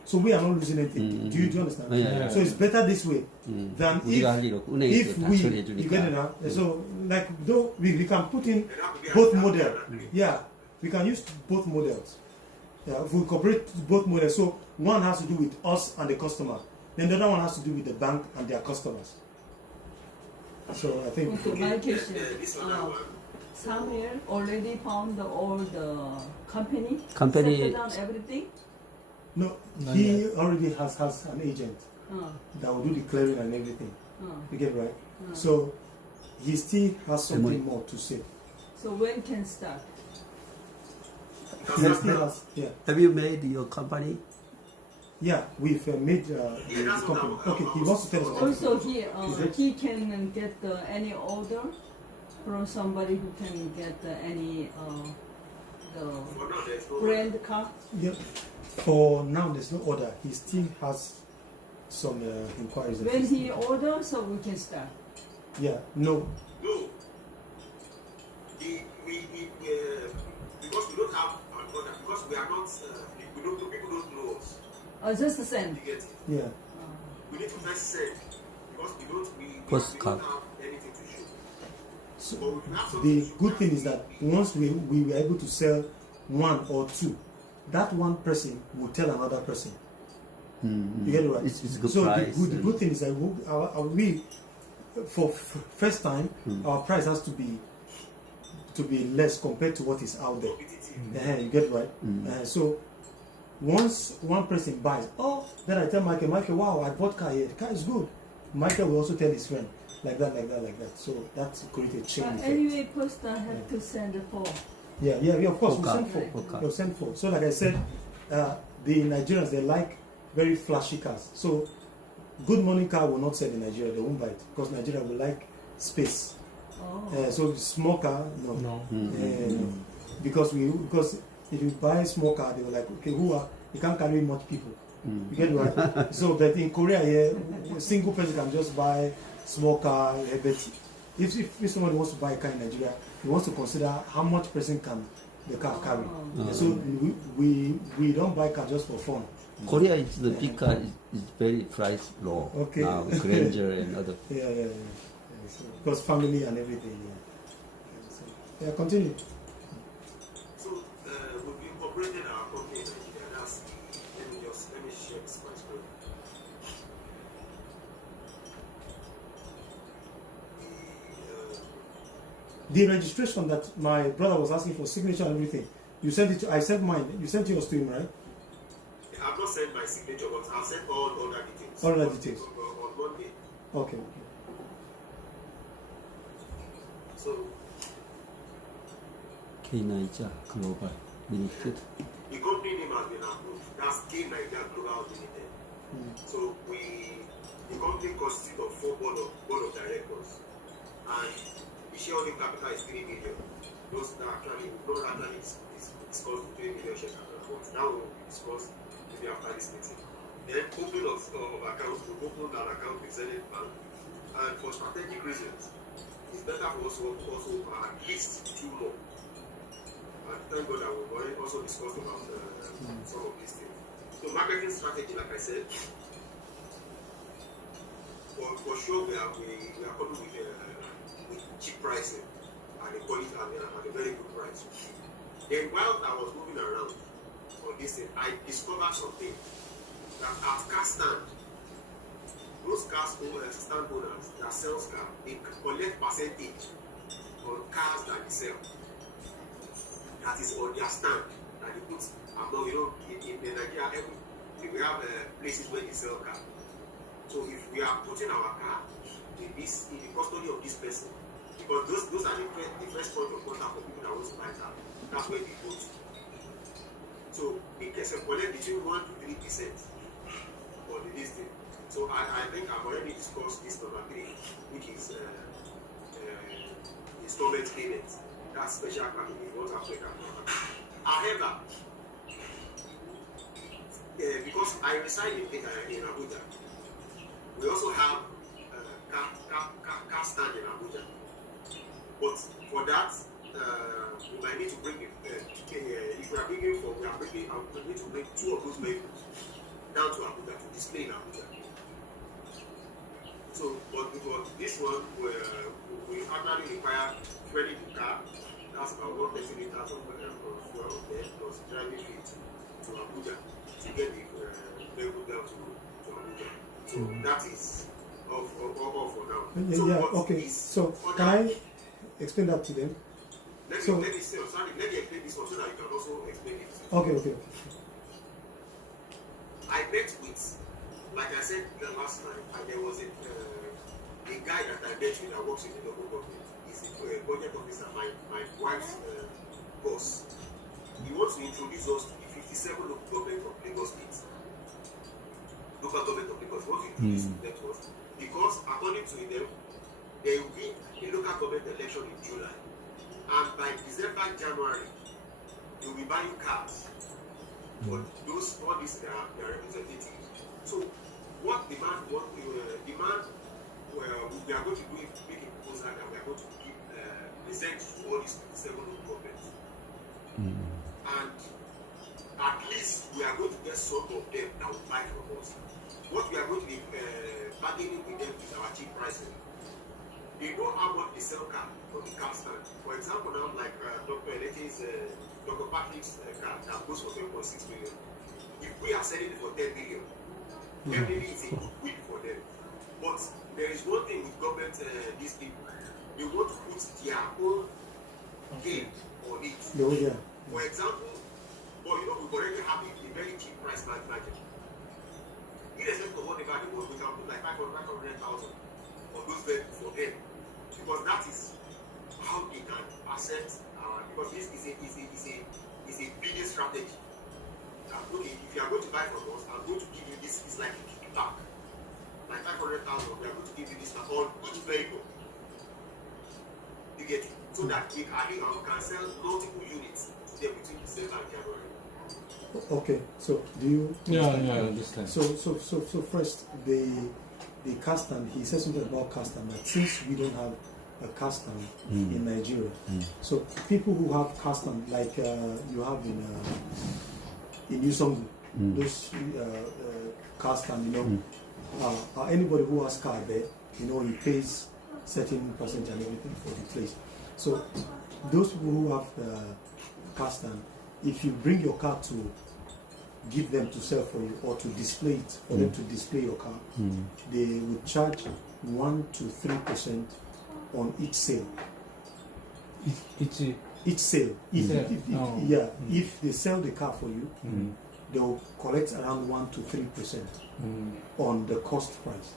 So we are not losing anything. Do you understand? Yeah. So it's better this way than 우리가 할 일 없고 은행에서 if 다 we 처리해 you get it 주니까. now. So like though we can put in both model. Yeah, we can use both models. Yeah, if we incorporate both models, so one has to do with us and the customer, then the other one has to do with the bank and their customers. So I think Okay, my question. This other one. Samuel already found all the company, Company- settled down everything. no, he already has an agent Uh, that will do the clearing and everything. uh. You get right? So he still has something more to say. So when can start? Let's tell us. Yeah. Have you made your company? Yeah, we've made the company. Okay, he wants to tell us about it. Also, he can get any order from somebody who can get any the For now, there's no brand car. Yeah. For now, there's no order. He still has some inquiries. that When he's- he orders, so we can start. Yeah, no. No. because we don't have our brother, because we are not, people don't know us. Oh, just the same. You get it? Yeah. We need to first send because we don't Postcard. have anything to show. So But we have something the to show. good thing is that once we were able to sell one or two, that one person will tell another person. You get it right? It's a good so price. the good thing is that we for first time our price has to be less compared to what is out there. You get it right? So once one person buys, then I tell Michael, wow, I bought car here. The car is good. Michael will also tell his friend like that. So that's create a chain But effect. anyway, poster have to send the form. Yeah, of course, Poker. we'll send for. So like I said, the Nigerians, they like very flashy cars. So good money car will not sell in Nigeria, they won't buy it because Nigeria will like space. Oh. So small car, no. No. No. Because if you buy small car, they were like, okay, you can't carry much people. You get it right? So but in Korea here, a single person can just buy small car. But if somebody wants to buy a car in Nigeria, he wants to consider how much person can the car carry. So we don't buy car just for fun. Korea is the big car is very price low. Okay. Now Granger and other. Yeah. So, because family and everything. Yeah, continue. So we've incorporated our company in Nigeria. Let me share this my screen. The registration that my brother was asking for signature and everything, you sent it to, I sent mine, you sent yours to him, right? I've not sent my signature, but I've sent all other details. All other details. On Monday. Okay. So K-Niger Global Limited. the company name has been approved. That's K Niger Global Limited. So the company consists of 4 board of directors, and the shareholding capital is 3 million. Those that actually not actually discussed the 3 million share capital, but now we will discuss maybe after this meeting. Then opening of accounts, we open an account with Zenith Bank, and for strategic reasons, it's better for us to also at least 2 more. And thank God that we've already also discussed about some of these things. So marketing strategy, like I said, for sure we are coming with cheap pricing and a quality and a very good price. Then while I was moving around on this thing, I discovered something that at car stand, those stand owners that sell cars, they collect percentage on cars that they sell. That is on their stand that they put among, in Nigeria, we have places where they sell cars. So if we are putting our car in the custody of this person, because those are the first point of contact for people that want to buy car, that's where they go to. So they can collect between 1 to 3% on the listing. So I think I've already discussed this number 3, which is installment payment. That's special category if you want to apply that. However, because I reside in Abuja, we also have car stand in Abuja. But for that, we might need to bring it. If we are bringing for, we need to bring 2 of those vehicles down to Abuja to display in Abuja. So, but this one, we actually require fueling the car. That's about 130 liters of fuel there, plus driving fee to Abuja to get the vehicle down to Abuja. So that is all for now. Okay. So can I explain that to them? Let me explain this one so that you can also explain it. Okay. I met with, like I said the last time, there was a guy that I met with that works in the local government. He's a budget officer, my wife's boss. He wants to introduce us to the 57 local government of Lagos State. Local government of Lagos. He wants to introduce them to us because according to them, there will be a local government election in July, and by December, January, you'll be buying cars for all these their representatives. So what demand we are going to do is make a proposal that we are going to give present to all these 57 local governments. Mm. And at least we are going to get some of them that will buy from us. What we are going to be bargaining with them is our cheap pricing. They know how much they sell car from the car stand. For example, now like Dr. Eleke's, Dr. Patrick's car that goes for 7.6 million. If we are selling it for 10 million, definitely it's a good win for them. But there is one thing with government, these people, they want to put their own gain on it. No, yeah. For example, but you know, we've already have a very cheap price market. Irrespective of what they value was, we can put like 500,000 on those vehicles for them. Because that is how they can accept, because this is a business strategy. Okay, if you are going to buy from us, I'm going to give you this, it's like a kickback. Like 500,000, we are going to give you this on each vehicle. You get it? So that we can sell multiple units to them between December and January. Okay, so do you? Yeah, I understand. So first, the custom. He said something about custom. That since we don't have a custom in Nigeria, so people who have custom, like you have in Usongu, those custom, you know, anybody who has car there, you know, he pays certain percentage and everything for the place. So those people who have custom, if you bring your car to give them to sell for you or to display it for them to display your car, they would charge 1 to 3% on each sale. Each sale. If they sell the car for you, they will collect around 1 to 3% on the cost price.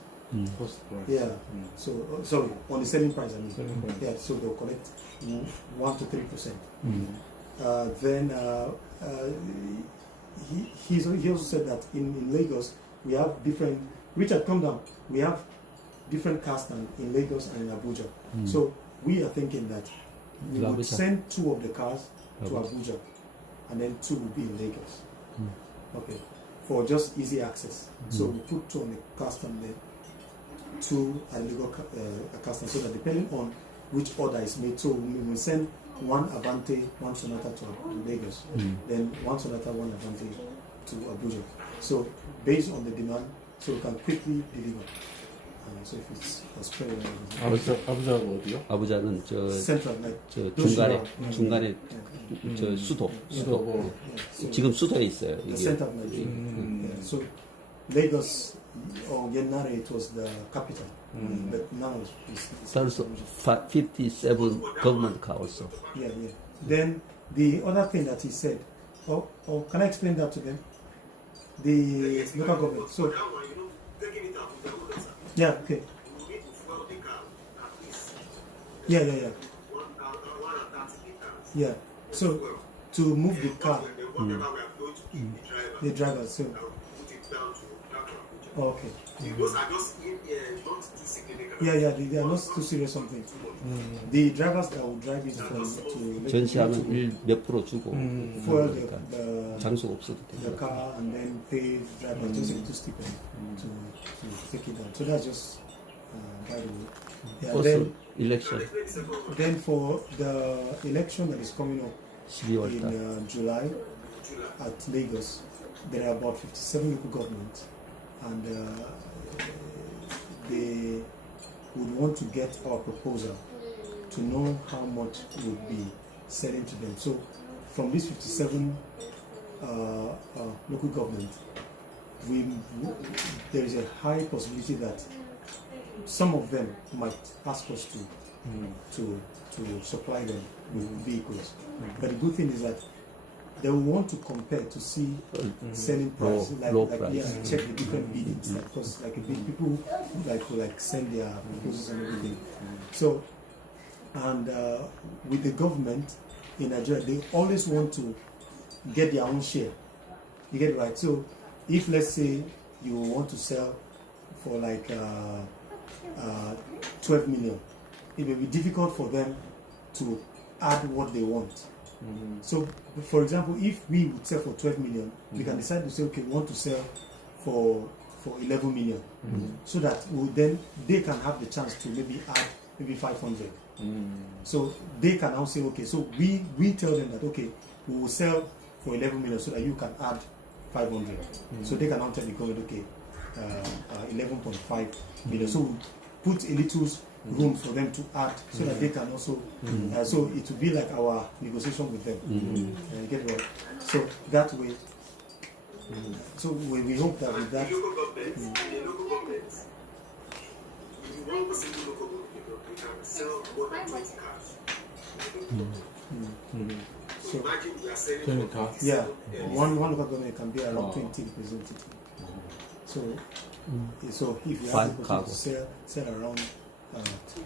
Cost price. Yeah. So sorry, on the selling price. I mean. Selling price. Yeah. So they'll collect 1 to 3%. Then he also said that in Lagos we have different. Richard, come down. We have different customs in Lagos and in Abuja. So we are thinking that we would send 2 of the cars to Abuja, and then 2 will be in Lagos. Okay, for just easy access. So we put 2 on the custom there, 2 at Lagos custom, so that depending on which order is made, so we will send 1 Avante, 1 Sonata to Lagos, then 1 Sonata, 1 Avante to Abuja. So based on the demand, so we can quickly deliver. So if it's Australia, 아부자 어디요? 아부자는 저 central, like 저 those 중간에 저 수도 지금 수도에 있어요. the 이게 center of Nigeria. Yeah. So Lagos or Yenare, it was the capital, but now it's also 57 government car also. yeah. Then the other thing that he said, can I explain that to them? The local government. So Now, you know, taking it out with the older side, yeah, okay, we need to fuel the car at least yeah. 130 liters. Yeah. So to move the car, Whatever we are going to give the driver. So put it down to Abuja. okay. Those are just not too significant. Yeah. They are not too serious something. The drivers that will drive it from to 전시하면 몇 프로 주고 fuel 그러니까 the 장소가 없어도 the 돼요. car and then pay the driver just a little stipend to take it down. So that's just by the way. Yeah, Also election then for the election that is coming up 12월 달 in July at Lagos, there are about 57 local governments, and they would want to get our proposal to know how much we would be selling to them. So from these 57 local governments, there is a high possibility that some of them might ask us to supply them with vehicles. But the good thing is that they will want to compare to see selling price, low like price. yeah, check the different biddings. Like, because like people will send their proposals and everything. So, and with the government in Nigeria, they always want to get their own share. You get it right. So, if let's say you want to sell for like 12 million, it will be difficult for them to add what they want. So, for example, if we would sell for 12 million, we can decide to say, okay, we want to sell for 11 million, so that then they can have the chance to maybe add maybe 500. So they can now say, okay, so we tell them that, okay, we will sell for 11 million so that you can add 500. So they can now tell the government, okay, 11.5 million. So we put a little room for them to add so that they can also, so it will be like our negotiation with them. You get it right? So that way, so we hope that with that. The local governments, if you want to see the local government, we can sell more than 20 cars. So imagine we are selling 20 cars. Yeah, one local government can be around 20 representatives. So if you have Five the cars. potential to sell around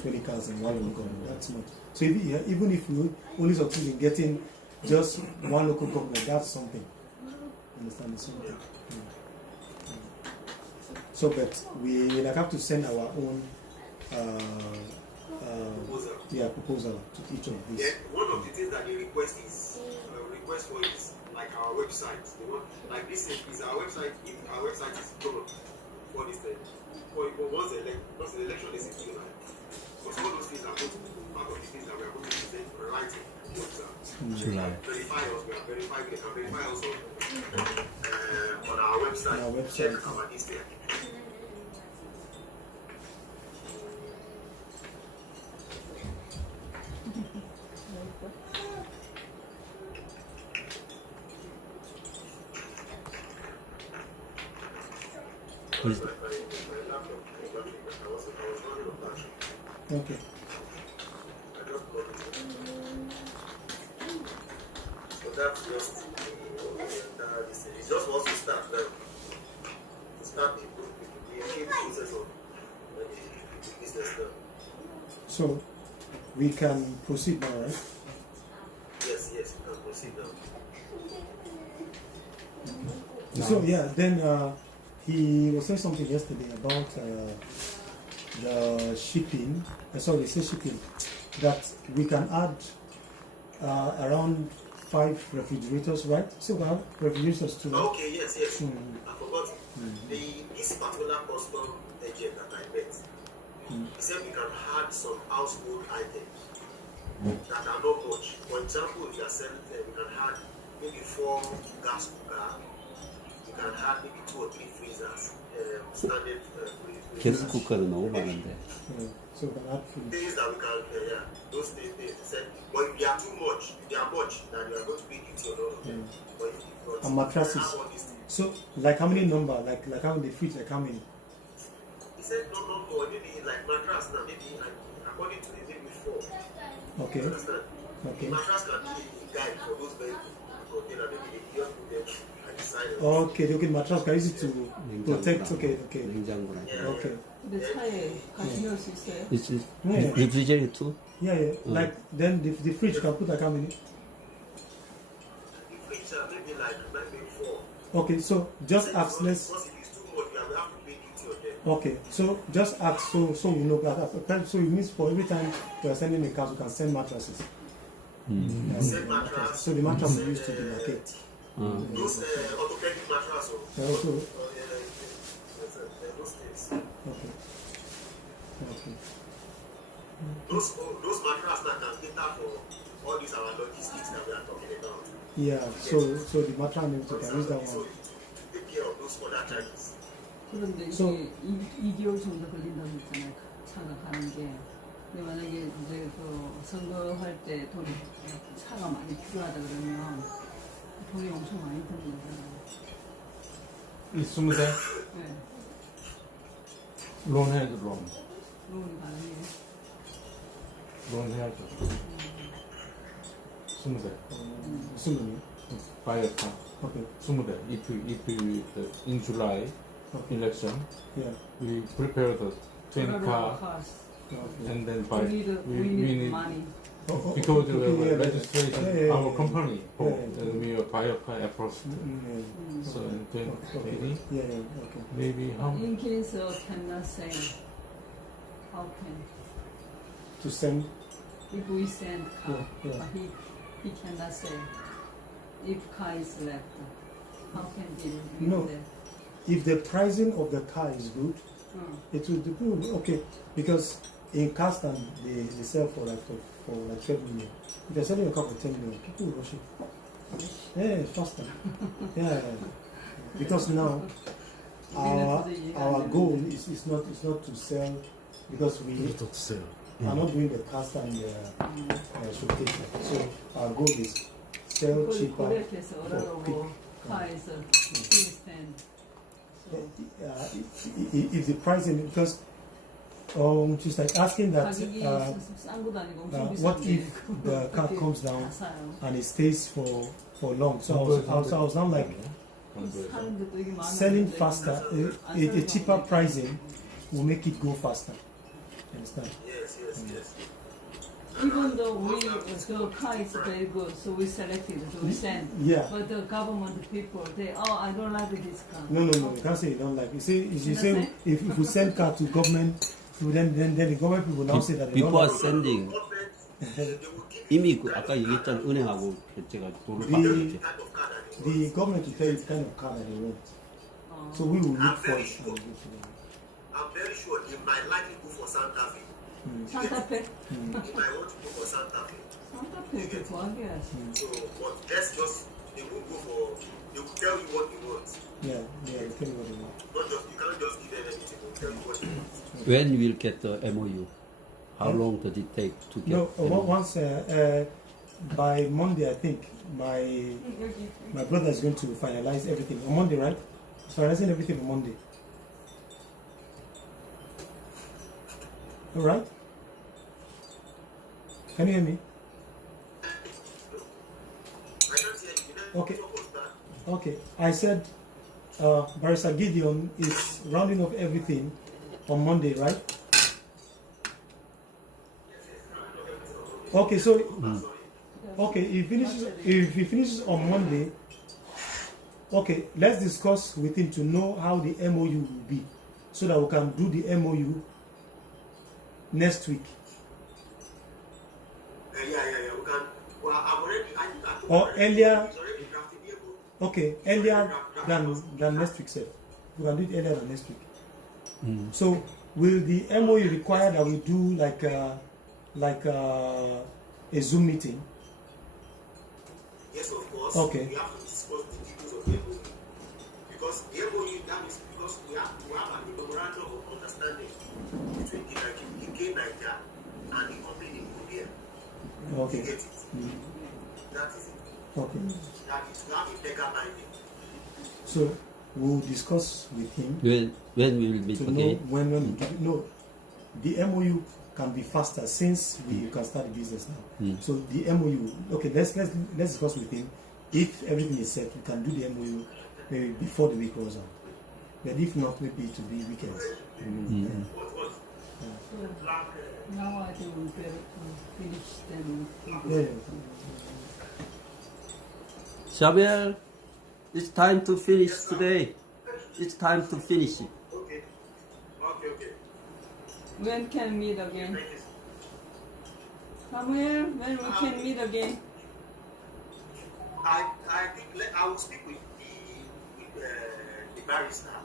20 cars in one local government, that's much. So even if we only succeed in getting just one local government, that's something. Understand? It's something. So, but we like have to send our own proposal to each of these. Yeah, one of the things that they request for is like our website. They want, like this is our website. If our website is covered for this thing, once the election is in July, because all those things are going to be part of the things that we are going to present writing. July. Verify us. We are verified. They can verify us on our website. On our website. Check our history. Please. Okay. So that's just it's just for us to start now. To start the process of the business now. So we can proceed now, right? Yes, we can proceed now. So yeah, then he was saying something yesterday about the shipping. Sorry, say shipping. That we can add around 5 refrigerators, right? So we have refrigerators too. Right? Okay, yes. I forgot. This particular custom agent that I met, he said we can add some household items that are not much. For example, if you are selling them, we can add maybe 4 gas cookers. We can add maybe 2 or 3 freezers, standard freezers. 게스 쿠커는 너무 많은데. So we can add food. Things that we can, those things. They said, but if they are too much, then you are going to pay duty on all of them. But if you And mattresses. have all these things, So like how many number? Like how many fridge? Like how many? he said no more. Maybe like mattress now. Maybe according to the maybe 4. Okay. You understand? Okay. Mattress can be a guide for those very container. Maybe they just put them at the side. Okay. Okay. Mattress can use it to protect. Okay. 냉장고나. Okay. 근데 차에 같이 넣을 수 있어요? It's Yeah. refrigerator too. Yeah. Like then the fridge can put like how many? The fridge maybe like maybe 4. Okay. So just ask. Let's. Because if it's too much, we have to pay duty on them. Okay, so just ask so we know that. So it means for every time we are sending a car, we can send mattresses. Send mattress. So the mattress we use to demarcate. Those orthopedic mattress. Also, Those things. okay. Those mattresses that can cater for all these our logistics that we are talking about. Yeah. So the mattress needs to can use that So one. to take care of those other charges. 그런데 So- 이게 2개월 정도 걸린다고 했잖아요. 차가 가는 게. 근데 만약에 이제 그 선거할 때 돈이 차가 많이 필요하다 그러면 돈이 엄청 많이 드는 거잖아요. 이 20대 네. 론 해야죠, 론. 로운이 가능해요. 론 해야죠. 20대. Assuming. Buy a car. Okay. 20대. If in July election, Yeah. we prepare the 20 car cars. Okay. and then buy. We need money. Because Okay, we yeah, have registration, yeah, our yeah. company, Yeah. and we buy a car at first. So in Okay. 20, Yeah. Okay. maybe how In case cannot sell, how can? To send. If we send car, Yeah. but he cannot sell. If car is left, how can we No. do that? If the pricing of the car is good, it will do. Okay, because in Kazakhstan they sell for like 12 million. If you're selling a car for 10 million, people will rush it. Yeah, it's faster. Yeah, because now our goal is not to sell, because we are not doing the Kazakhstan showcase. So our goal is sell cheaper for quick. If the pricing, because she's like asking that what if the car comes down and it stays for long? So I was now like selling faster, a cheaper pricing will make it go faster. Understand? Yes. Even though the car is very good, so we selected, so we send. Yeah. But the government people, I don't like this car. No, you can't say you don't like. You say if we send car to government, so then the government people now say that they don't People are like. sending. 이미 그 아까 얘기했잖아 은행하고 제가 돈을 받았지. The government will tell you the kind of car that they want. So we will look for it. I'm very sure they might likely go for Santa Fe. Santa Fe. They might want to go for Santa Fe. Santa Fe 좋아해야지. So, but that's just, they won't go for, they will tell you what they want. Yeah, they tell you what they want. Not just, you can't just give them anything, they will tell you what they want. When will get the MOU? How long does it take to get? No, MOU? once by Monday, I think my brother is going to finalize everything on Monday, right? He's finalizing everything on Monday. All right? Can you hear me? I can't hear you. Okay. Okay. I said Barrister Gideon is rounding off everything on Monday, right? Okay, so okay, if he finishes on Monday, okay, let's discuss with him to know how the MOU will be, so that we can do the MOU next week. Yeah. We can. Well, I've already. Or earlier. He's already drafting the MOU. Okay, earlier than next week, sir. We can do it earlier than next week. So, will the MOU require that we do like a Zoom meeting? Yes, of course. Okay. We have to discuss the details of the MOU. Because the MOU, that is because we have a memorandum of understanding between the K-Niger and the company in Korea. Okay. You get it? That is it. Okay. That is, we have a legal binding. So, we'll discuss with him When we will meet to again? know when we do. No, the MOU can be faster since we can start the business now. So the MOU, okay, let's discuss with him. If everything is set, we can do the MOU maybe before the week goes on. But if not, maybe it will be weekends. Now I think we better finish them. Yeah. Shabel, it's time to finish today. It's time to finish it. Okay. When can we meet again? Thank you. Samuel, when we can meet again? I think I will speak with the barrister.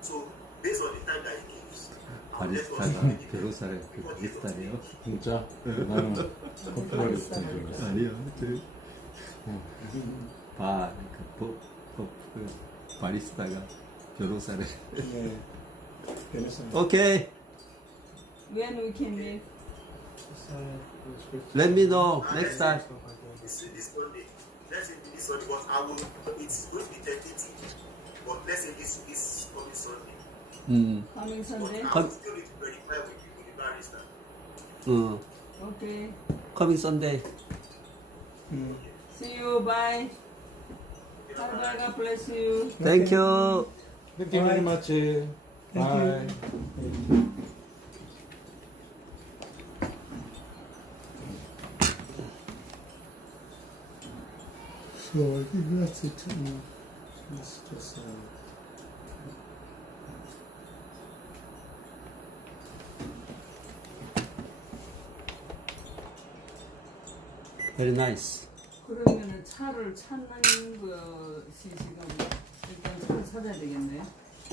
So based on the time that he gives, I'll let us 바리스타가 변호사를 바리스타래요? 진짜? 나는 커피바리스타 줄 알았어. 아니요, 바리스타가 변호사래. Yeah. Understand? Okay, When we can meet? let me know next time. this Sunday. Let's say this Sunday, but it's going to be tentative. But let's say this coming Sunday. Coming Sunday? I will still need to verify with the barrister. Okay. Coming Sunday. See you. Bye. Bye. God bless you. Thank you. Thank you very much. Bye. So I think that's it. It's just. Very nice. 그러면은 차를 찾는 것이 지금 일단 차를 찾아야 되겠네요.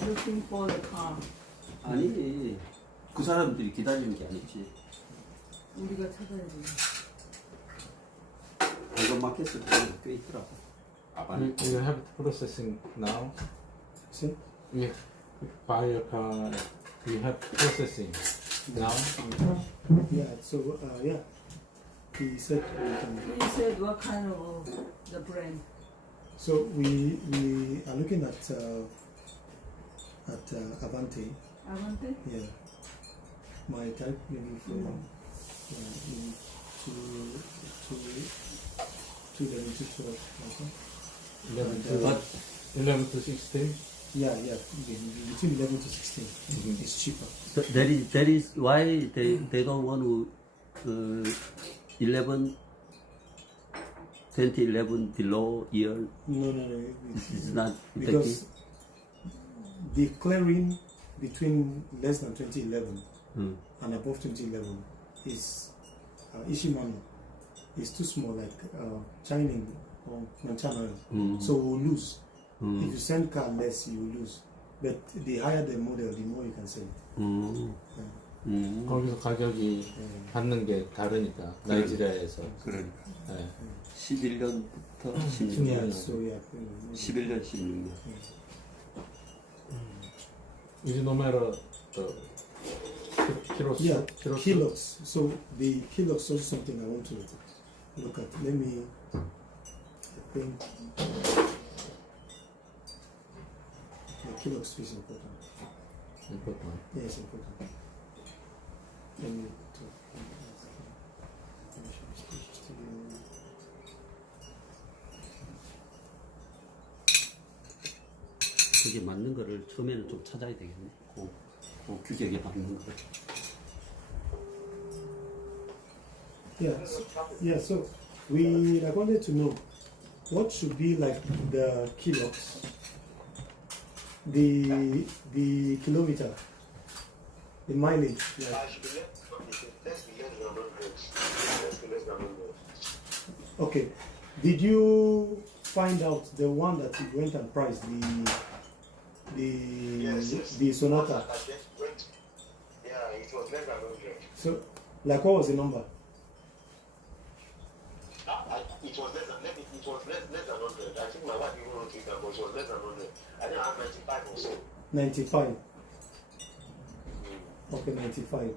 Looking for the car. 아니, 그 사람들이 기다리는 게 아니지. 우리가 찾아야지. 당근 마켓을 꽤 있더라고. You have processing now. See? You buy a car. You have processing now. Yeah, so, yeah. He said we can. He said what kind of the brand? So we are looking at Avante. Avante? Yeah. My type maybe for maybe two 11 to 12. Okay. 11 to 16. Yeah, between 11 to 16. It's cheaper. That is why they don't want to 11, 2011 below year. No. It's not Because effective. the clearing between less than 2011 Mm. and above 2011 is Ishimano is too small, like Chining or non-China. So we'll lose. If you send car less, you will lose. But the higher the model, the more you can sell it. 거기서 가격이 받는 게 다르니까 나이지리아에서. 그러니까 네. 11년부터 Yeah, 16년, so yeah. 11년, 16년. Is no matter the kilos. Yeah, kilos. So the kilos is also something I want to look at. Let me. I think the kilos is important. Important. Yes, important. Let me talk. 그게 맞는 거를 처음에는 좀 찾아야 되겠네. 그 규격에 맞는 거를. Yeah, so we wanted to know what should be like the kilos, the kilometer, the mileage. Like, Let's be less than 100. Let's be less than 100. okay, did you find out the one that you went and priced Yes. the Sonata? I just went. Yeah, it was less than 100. So, like, what was the number? It was less than 100. I think my wife even wrote it down, but it was less than 100. I think I had 95 or so. 95. Okay, 95.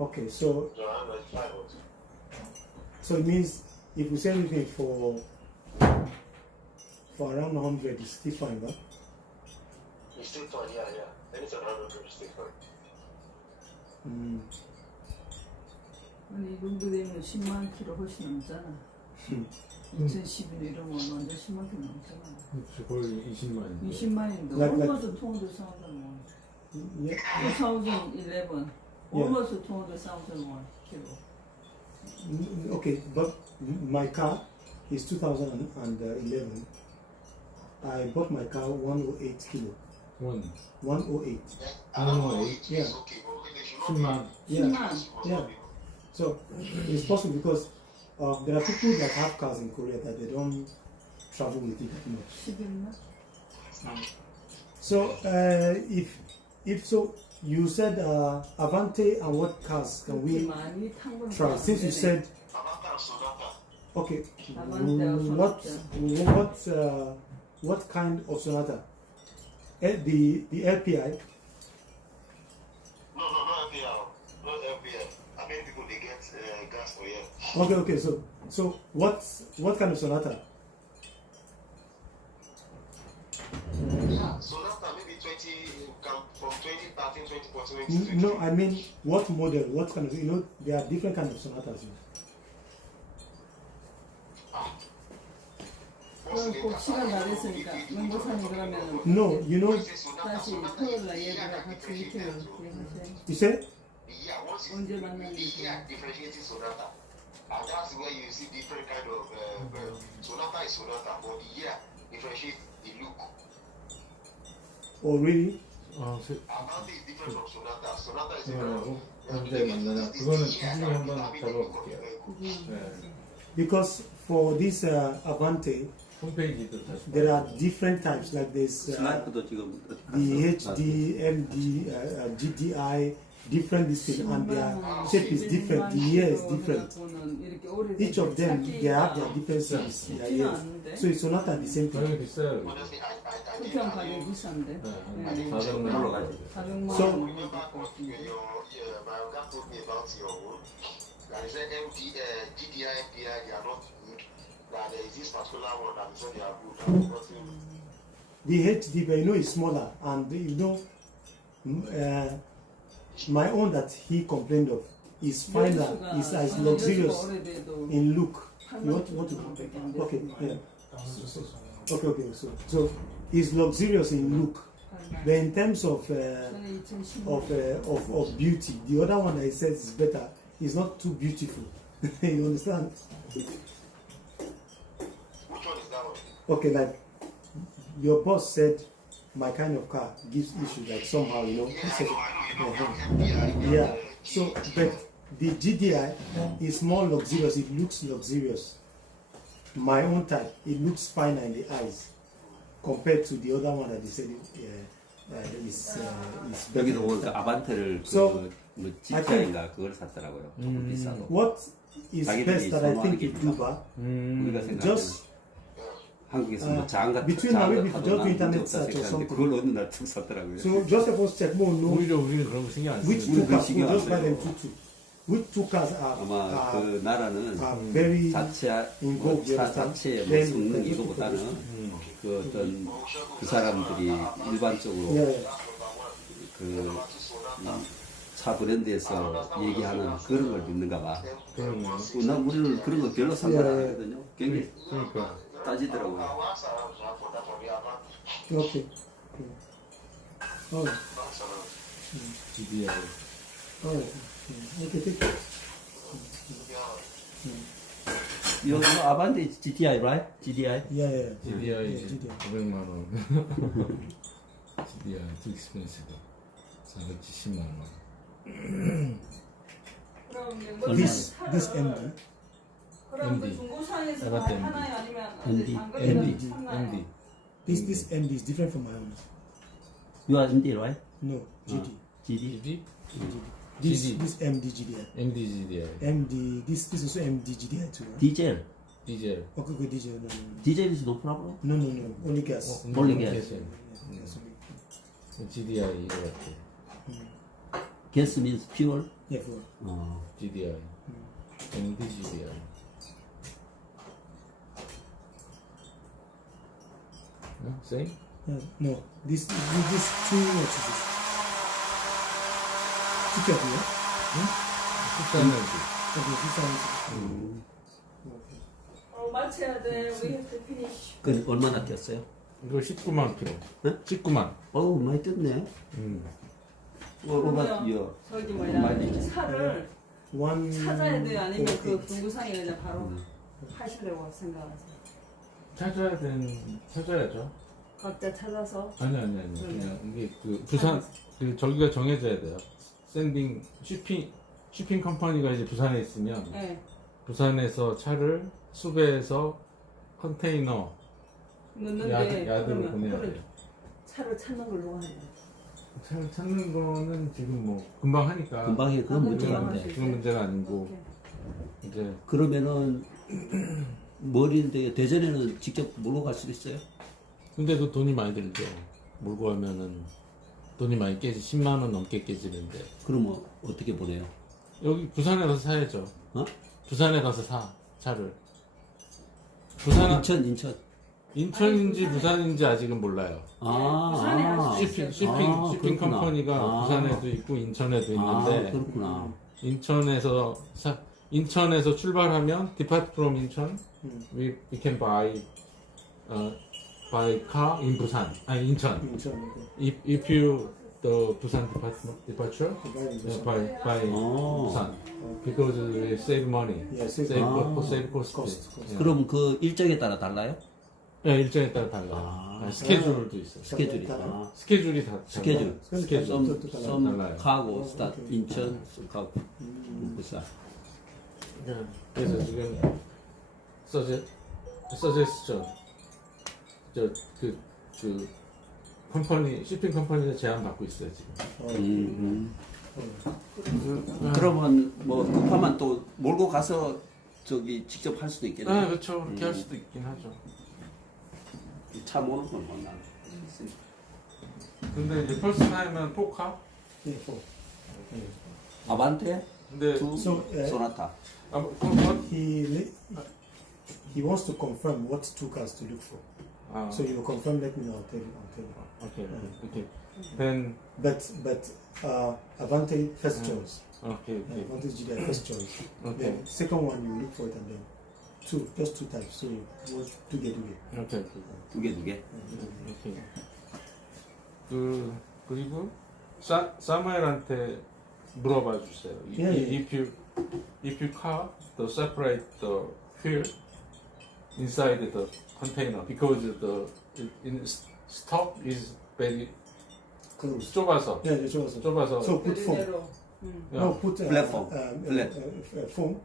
Okay, so So I had 95 or so. so it means if we sell anything for around 100, it's still fine, right? It's still fine, yeah. Anything around 100 is still fine. 아니 이 정도 되면 10만 킬로 훨씬 넘잖아. 2012년 이러면 완전 10만 킬로 넘잖아. 거의 20만. 20만인데 Like- almost 200,000 won. Yeah. 2011, almost 200,000 won kilo. Okay, but my car is 2011. I bought my car 108 kilo. 108. Yeah. It's okay, but they should not 10만. Yeah. 10만. Yeah. So it's possible because there are people that have cars in Korea that they don't travel with it that much. 11만? So if so, you said Avante and what cars can we 많이 탄 거는 try? Since you said Avante Sonata. okay, Avante or Sonata. what kind of Sonata? The LPI. No, not LPL. Not LPL. I mean, people they get gas for you. Okay. So what kind of Sonata? Sonata maybe 20 from 2013, 2014, 2015. No, I mean what model? What kind of there are different kind of sonatas. 꼭 시간 다 됐으니까 연보사님 그러면 No, 다시 토요일 날 얘들아 같이 미팅을 얘기하세요. you said 언제 만나는지. differentiating sonata. And that's where you see different kind of sonata is sonata, but the year differentiate the look. Oh really? Avante is different from sonata. Sonata is different 그거하고 from 언제 만나냐? 그거는 주중에 한번 잡아볼게요. 네. Because for this Avante, 홈페이지도 다시. there are different types like this. 스나이프도 지금 The HD, MD, GDI, different this thing, and their shape is different. The ear is different. Each of them, they have their different shapes. Their ears. So it's not at the same time. 가격이 비싸요. 부평 가격 비싼데. 네. 400만 원. 400만 So- 원. My told me about your own. That is GDI, MDI, they are not good. That there is this particular one that is they are good. The HD, but you know, is smaller, and you know, my own that he complained of is finer, is as luxurious in look. You want to okay, yeah. Okay, so it's luxurious in look, but in terms of of beauty, the other one I said is better. It's not too beautiful. You understand? Which one is that one? Okay, like your boss said, my kind of car gives issues, like somehow, you know. He said, yeah. So, but the GDI is more luxurious. It looks luxurious. My own type, it looks finer in the eyes compared to the other one that they said is better. 여기도 보니까 아반떼를 So, 뭐 GTI인가 그걸 샀더라고요. 조금 비싸도. What is best that I think you do, 우리가 생각하는 just 한국에서 뭐 장갑 between now maybe just do internet 없다 search or 생각하는데 something. 그걸 어느 날 툭 샀더라고요. So just supposed check more know 오히려 우리는 그런 거 신경 안 which 쓰는데. two cars, 신경 안 just buy them 써요. two. Which two cars 아마 그 나라는 are very 자체 뭐 involved, you 차 understand? 자체의 뭐 Then 성능 then 이거보다는 그 어떤 그 사람들이 일반적으로 yeah. 차 브랜드에서 얘기하는 그런 걸 믿는가 봐. 그러면 나 우리는 그런 거 별로 상관 안 하거든요. 굉장히 그러니까 따지더라고요. Okay. Oh, GDI. okay, take it. 이거 아반떼 GTI, right? GDI? Yeah. GDI Yeah, 이제 GDI. 500만 원. GDI too expensive. 470만 원. This MD. 그럼 그 MD. 중고사에서 나갔다, MD. 하나요? 아니면 MD. 안 그래도 MD. 샀나요? MD. This MD is different from my own. You are MD, right? No, GD. GD? GD? This GD. MD GDI. MD GDI. MD. This is also MD GDI too. Right? 디젤. 디젤. Okay, good DJ. 디젤 is no problem? No. Only gas. Only gas. GDI 이거 같아. Gas means fuel? Yeah, for. GDI. MD GDI. Same? Yeah, no. This two. What is this? Ticket, yeah. 숫자는지. Okay, this one. Okay. 마쳐야 돼. We have to finish. 그 얼마나 뛰었어요? 이거 19만 킬로. 네? 19만. 어우 많이 뛰었네. 그러면 저기 뭐냐 차를 One. 찾아야 돼요? 아니면 그 1.8. 중고상에 그냥 바로 하시려고 생각하세요? 찾아야죠. 각자 찾아서 아니. 그냥 이게 그 부산 그 저기가 정해져야 돼요. 샌딩 shipping 컴퍼니가 이제 부산에 있으면 네. 부산에서 차를 수배해서 컨테이너 넣는데 야드로 그러면 보내야 그걸 돼요. 차를 찾는 걸로 하는 차를 찾는 거는 지금 뭐 금방 하니까 금방 해. 그건 문제가 안 금방 돼. 그건 문제가 아니고 오케이. 이제 그러면은 머리인데 대전에는 직접 몰고 갈 수도 있어요? 근데도 돈이 많이 들죠. 몰고 하면은 돈이 많이 깨지 10만 원 넘게 깨지는데 그러면 어떻게 보내요? 여기 부산에 가서 사야죠. 어? 부산에 가서 사 차를. 인천. 인천인지 부산인지 아직은 몰라요. 부산에 갈 수 있어요. 쇼핑 그렇구나. 컴퍼니가 부산에도 있고 인천에도 있는데 그렇구나. 인천에서 출발하면 depart from 인천 we can buy car in 부산 아니 인천. If you the Busan departure by 부산 because we save money, Yeah, save cost. 예. 그럼 그 일정에 따라 달라요? 예, 일정에 따라 달라요. 스케줄도 있어요. 스케줄이. 스케줄이 다 스케줄. 스케줄. 썸 달라요. 가고 스타트 인천 가고 부산. 그래서 지금 suggestion 그 컴퍼니 shipping 컴퍼니에 제안 받고 있어요 지금. 그러면 뭐 급하면 또 몰고 가서 저기 직접 할 수도 있겠네요. 네, 그렇죠. 그렇게 할 수도 있긴 하죠. 차 모는 건 뭐 난. 근데 이제 퍼스트 타임은 포카. Yeah, 4. 아반떼, 근데 투, So, 소나타. He wants to confirm what two cars to look for. 아, So you confirm, let me know. I'll tell you. 오케이, 오케이. Then But Avante first choice. 오케이, 오케이. Avante GDI first choice. Okay. Then second one you look for it, and then just two types. So you want to get 오케이. 두 개. 오케이. 그리고 사무엘한테 물어봐 주세요. 예. If you car the separate the fuel inside the container because the in stock is very close. 좁아서. Yeah, 좁아서. 좁아서. So put foam. 그대로. No, put Platform. Flat. foam.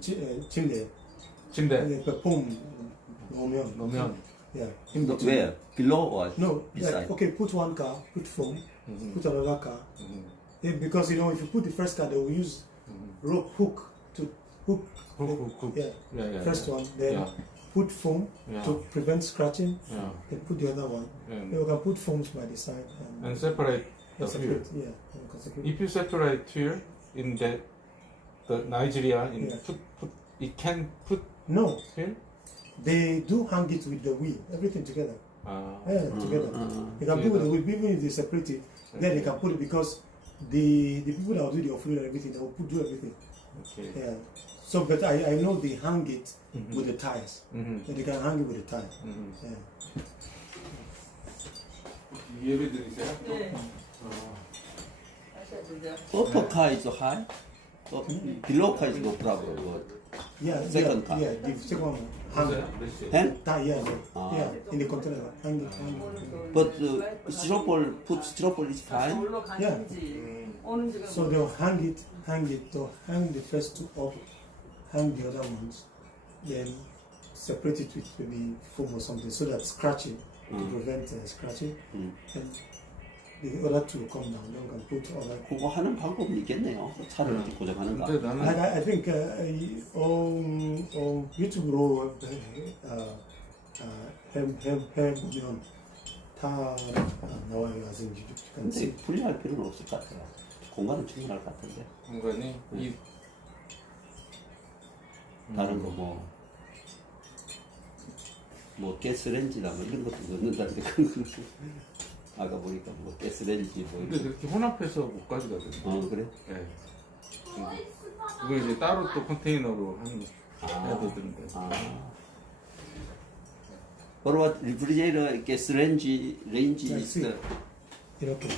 침대. 침대 The foam 넣으면. 넣으면 Yeah. In between. Where? Below or No, beside? like, okay, put one car, put foam, put another car. Yeah, because you know, if you put the first car, they will use rope hook to hook. 훅. Yeah. First one, then Yeah. put foam Yeah. to prevent scratching. Yeah. Then put the other one. Then you can put foams by the side And separate the and fuel. separate. Yeah. And consecutive. If you separate fuel in the Nigeria, Yeah. it can put No, fuel. they do hang it with the wheel, everything together. Yeah, together. They can put with the wheel, even if they separate it, then they can put it because the people that will do the offload and everything, they will do everything. Okay. Yeah. So, but I know they hang it with the tires. Mm-hmm. They can hang it with the tire. Mm-hmm. Yeah. 예배 드리세요? 네. 하셔야 되죠. Upper car is high. Below car is low probably. Yeah, Second car. Yeah, the second one. Hang it. Hand? Yeah, Ah. yeah, in the container. Hang it. But styrofoam, put styrofoam is fine. 놀러 가는지 오는지가 So they'll hang it, they'll hang the first two up, hang the other ones, then separate it with maybe foam or something so that scratching, to prevent scratching, and the other two will come down. Then you can put other. 그거 하는 방법이 있겠네요. 차를 이렇게 고정하는가. 근데 나는 I think 유튜브로 해보면 다 나와요. 아직 근데 분리할 필요는 없을 것 같아요. 공간은 충분할 것 같은데. 공간이 이 다른 거 뭐 가스레인지나 뭐 이런 것도 넣는다는데 그런 거 아까 보니까 뭐 가스레인지 뭐 근데 이런 그렇게 혼합해서 못 가져가거든요. 그래? 네. 그거 이제 따로 또 컨테이너로 해야 되던데. What about refrigerator, 가스레인지, 레인지 자, 있어? 이렇게.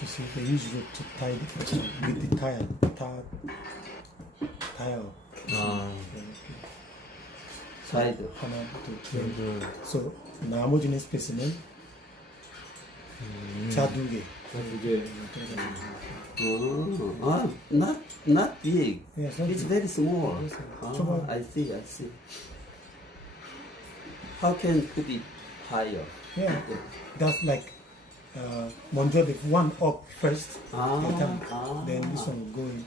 You see, they use rope to tie with the tire. 사이드. 하나, 둘, 셋. So 나머지는 스페이스는 자 두 개. 그게 Not big. Yeah, it's not It's big. very small. small. I see. How can put it higher? Yeah, that's like 먼저 the one up first, then this one will go in.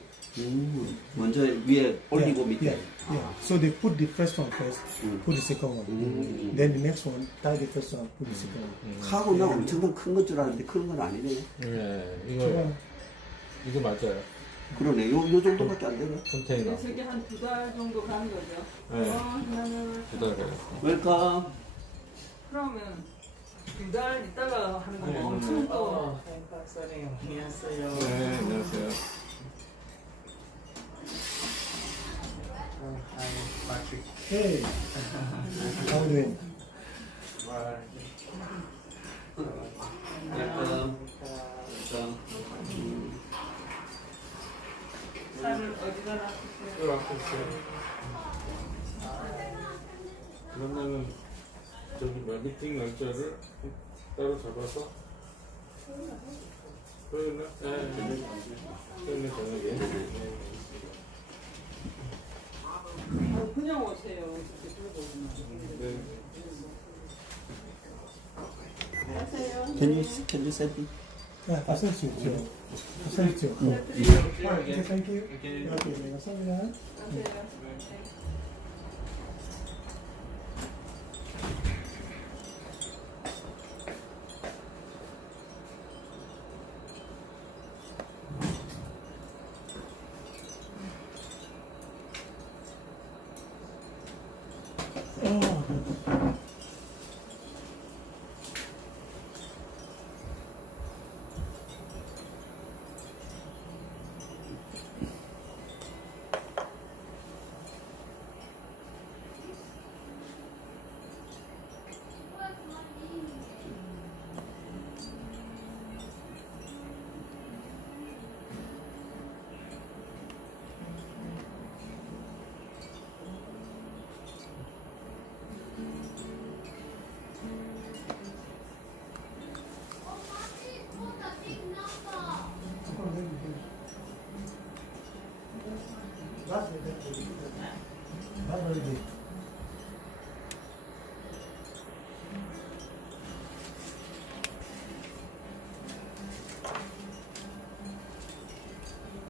먼저 위에 올리고 밑에. Yeah. So they put the first one first, put the second one. Then the next one, tie the first one, put the second one. 하고 나 엄청난 큰 건 줄 알았는데 그런 건 아니네. 네, 이거 맞아요. 그러네. 요 정도밖에 안 되네. 컨테이너. 저게 한 2달 정도 가는 거죠. 네. 나는 기다려요. 웰컴. 그러면 2달 있다가 하는 거 엄청 또 박사님, 안녕하세요. 네, 안녕하세요. Hi, Patrick. Hey, how are you doing? 웰컴. 살을 어디다 놨어요? 또 앞에 있어요. 그러면은 저기 미팅 날짜를 따로 잡아서 토요일 날? 네. 토요일 날 저녁에. 그냥 오세요. 이렇게 들어보면. 네. Can you send me? Yeah, I sent you. I sent you. Okay, thank you. Okay. Okay, 네, 감사합니다. That's very good.